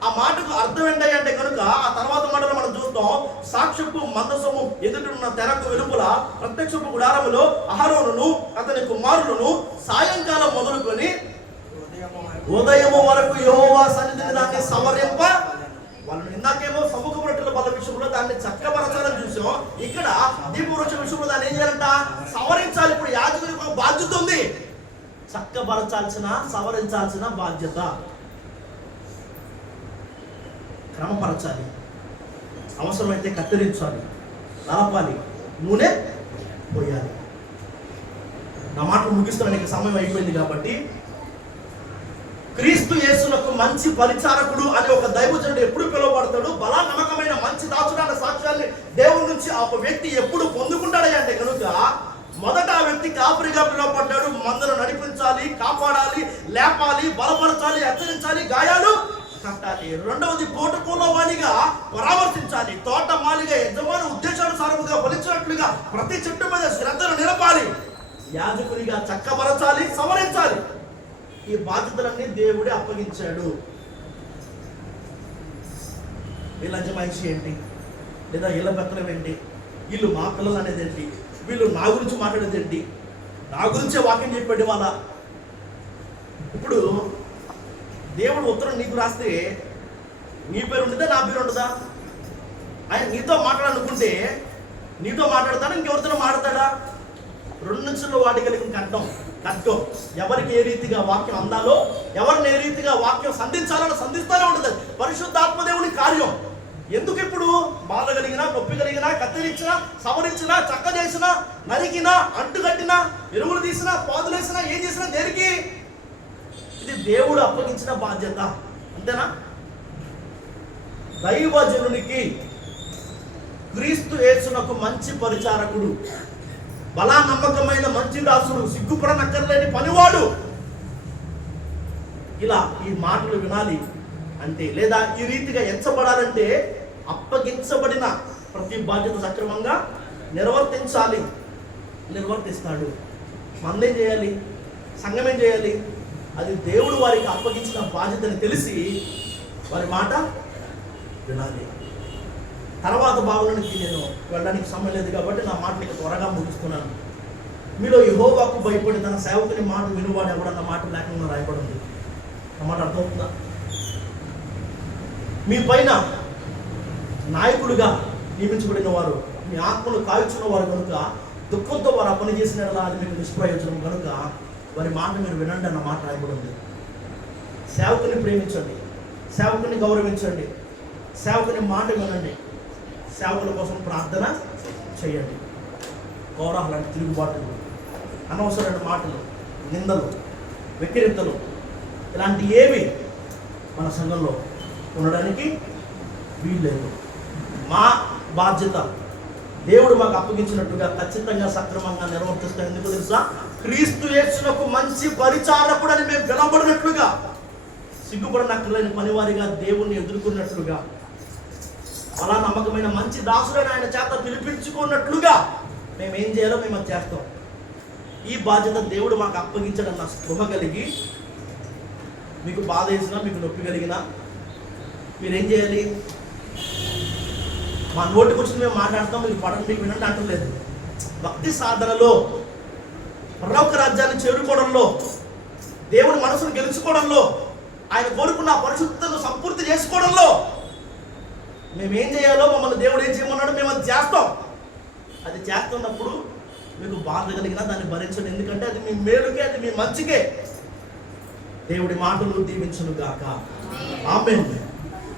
ఆ మాటకు అర్థం ఏంటంటే కనుక ఆ తర్వాత మాటలో మనం చూస్తాం, సాక్ష్యపు మందసము ఎదుటిన్న తెరకు వెలుపల ప్రత్యక్షపు గుడారములో అహరోనును అతని కుమారులను సాయంకాలం మొదలుకొని ఉదయము వరకు యెహోవా సన్నిధిని దాన్ని సవరింప వాళ్ళు. ఇందాకేమో సముఖపు రొట్టెల బల్ల విషయంలో దాన్ని చక్కపరచాలని చూసాం. ఇక్కడ దీపవృక్ష విషయంలో దాన్ని ఏం చేయాలంట? సవరించాలి. ఇప్పుడు యాజకునికి ఒక బాధ్యత ఉంది, సవరించాల్సిన బాధ్యత. క్రమపరచాలి, అవసరమైతే కత్తిరించాలి, నలపాలి, నూనె పోయాలి. నా మాటలు ముగిస్తానికి సమయం అయిపోయింది కాబట్టి క్రీస్తు యేసునకు మంచి పరిచారకుడు అని ఒక దైవజనుడు ఎప్పుడు పిలువబడతాడు? బలా నమ్మకమైన మంచి దాసుడు అన్న సాక్ష్యాన్ని దేవుడి నుంచి ఆ వ్యక్తి ఎప్పుడు పొందుకుంటాడే అంటే కనుక మొదట ఆ వ్యక్తి కాపరిగా పిలువబడ్డాడు. మందను నడిపించాలి, కాపాడాలి, లేపాలి, బలపరచాలి, హెచ్చరించాలి, గాయాలు కట్టాలి. రెండవది తోటకూల వాణిగా పరామర్శించాలి, తోట మాలిగా యజమాని ఉద్దేశానుసారముగా ఫలించినట్లుగా ప్రతి చెట్టు మీద శ్రద్ధను నిలపాలి, యాజకునిగా చక్కబరచాలి, సవరించాలి. ఈ బాధ్యతలన్నీ దేవుడే అప్పగించాడు. వీళ్ళ అజమాయిషి ఏంటి, లేదా వీళ్ళ పెత్తనం ఏంటి, వీళ్ళు మా పిల్లలు అనేది ఏంటి, వీళ్ళు నా గురించి మాట్లాడేది ఏంటి, నా గురించే వాక్యం చెప్పాడు వాళ్ళ. ఇప్పుడు దేవుడు ఉత్తరం నీకు రాస్తే నీ పేరు ఉండదా, నా పేరు ఉండదా? ఆయన నీతో మాట్లాడాలనుకుంటే నీతో మాట్లాడతాడా, ఇంకెవరితో మాట్లాడతాడా? రెండు నిమిషంలో వాటి కలిగిన కట్టం ఎవరికి ఏ రీతిగా వాక్యం అందాలో, ఎవరిని ఏ రీతిగా వాక్యం సంధించాలో సంధిస్తానే ఉంటుంది. పరిశుద్ధాత్మదేవుని కార్యం. ఎందుకు ఇప్పుడు బాధ కలిగినా, నొప్పి కలిగినా, కత్తిరించినా, సవరించినా, చక్క చేసినా, నరికినా, అంటుకట్టినా, ఎరువులు తీసినా, పాదులేసినా, ఏం చేసినా దేనికి? ఇది దేవుడు అప్పగించిన బాధ్యత, అంతేనా? దైవజనునికి క్రీస్తు యేసునకు మంచి పరిచారకుడు, బలా నమ్మకమైన మంచి దాసుడు, సిగ్గుపడనక్కర్లేని పనివాడు. ఇలా ఈ మాటలు వినాలి అంటే, లేదా ఈ రీతిగా ఎంచబడాలంటే అప్పగించబడిన ప్రతి బాధ్యత సక్రమంగా నిర్వర్తించాలి. నిర్వర్తిస్తాడు. మందేం చేయాలి, సంఘం ఏం చేయాలి? అది దేవుడు వారికి అప్పగించిన బాధ్యతని తెలిసి వారి మాట వినాలి. తర్వాత భావనకి నేను వెళ్ళడానికి సమయం లేదు కాబట్టి నా మాటని త్వరగా ముగిస్తున్నాను. మీలో యెహోవాకు భయపడి తన సేవకుని మాట వినువాడు ఎవడన్న మాట లేకుండా రాయబడింది. ఆ మాట అర్థమవుతుందా? మీ పైన నాయకులుగా నియమించబడిన వారు, మీ ఆత్మను కాల్చున్న వారు కనుక దుఃఖంతో వారు ఆ పని చేసిన అది మీకు నిష్ప్రయోజనం కనుక వారి మాట మీరు వినండి అన్న మాట రాయబడింది. సేవకుని ప్రేమించండి, సేవకుని గౌరవించండి, సేవకుని మాట వినండి, సేవకుల కోసం ప్రార్థన చేయండి. కోరాహలాంటి తిరుగుబాటులు, అనవసరమైన మాటలు, నిందలు, వెక్కిరింతలు ఇలాంటి ఏవి మన సంఘంలో ఉండడానికి వీల్లేదు. మా బాధ్యత దేవుడు మాకు అప్పగించినట్టుగా ఖచ్చితంగా సక్రమంగా నిర్వర్తిస్తాం. ఎందుకు తెలుసా? క్రీస్తు యేసునకు మంచి పరిచారకుడు అని మేము పిలవబడినట్లుగా, సిగ్గుపడనక్కర్లేని పనివారిగా దేవుణ్ణి ఎదుర్కొన్నట్లుగా, అలా నమ్మకమైన మంచి దాసుడని ఆయన చేత పిలిపించుకున్నట్లుగా మేమేం చేయాలో మేము అది చేస్తాం. ఈ బాధ్యత దేవుడు మాకు అప్పగించడన్న స్పృహ కలిగి, మీకు బాధ వేసినా, మీకు నొప్పి కలిగినా మీరేం చేయాలి? మా నోటికి వచ్చి మేము మాట్లాడతాం, మీరు పడండి, వినండి అంటలేదు. భక్తి సాధనలో, పరలోక రాజ్యాన్ని చేరుకోవడంలో, దేవుడి మనసును గెలుచుకోవడంలో, ఆయన కోరుకున్న పరిశుద్ధతను సంపూర్తి చేసుకోవడంలో మేమేం చేయాలో, మమ్మల్ని దేవుడు ఏం చేయమన్నాడో మేము అది చేస్తాం. అది చేస్తున్నప్పుడు మీకు బాధ కలిగినా దాన్ని భరించండి. ఎందుకంటే అది మీ మేలుకే, అది మీ మంచికే. దేవుడి మాటలు దీవించును గాక. ఆమేన్.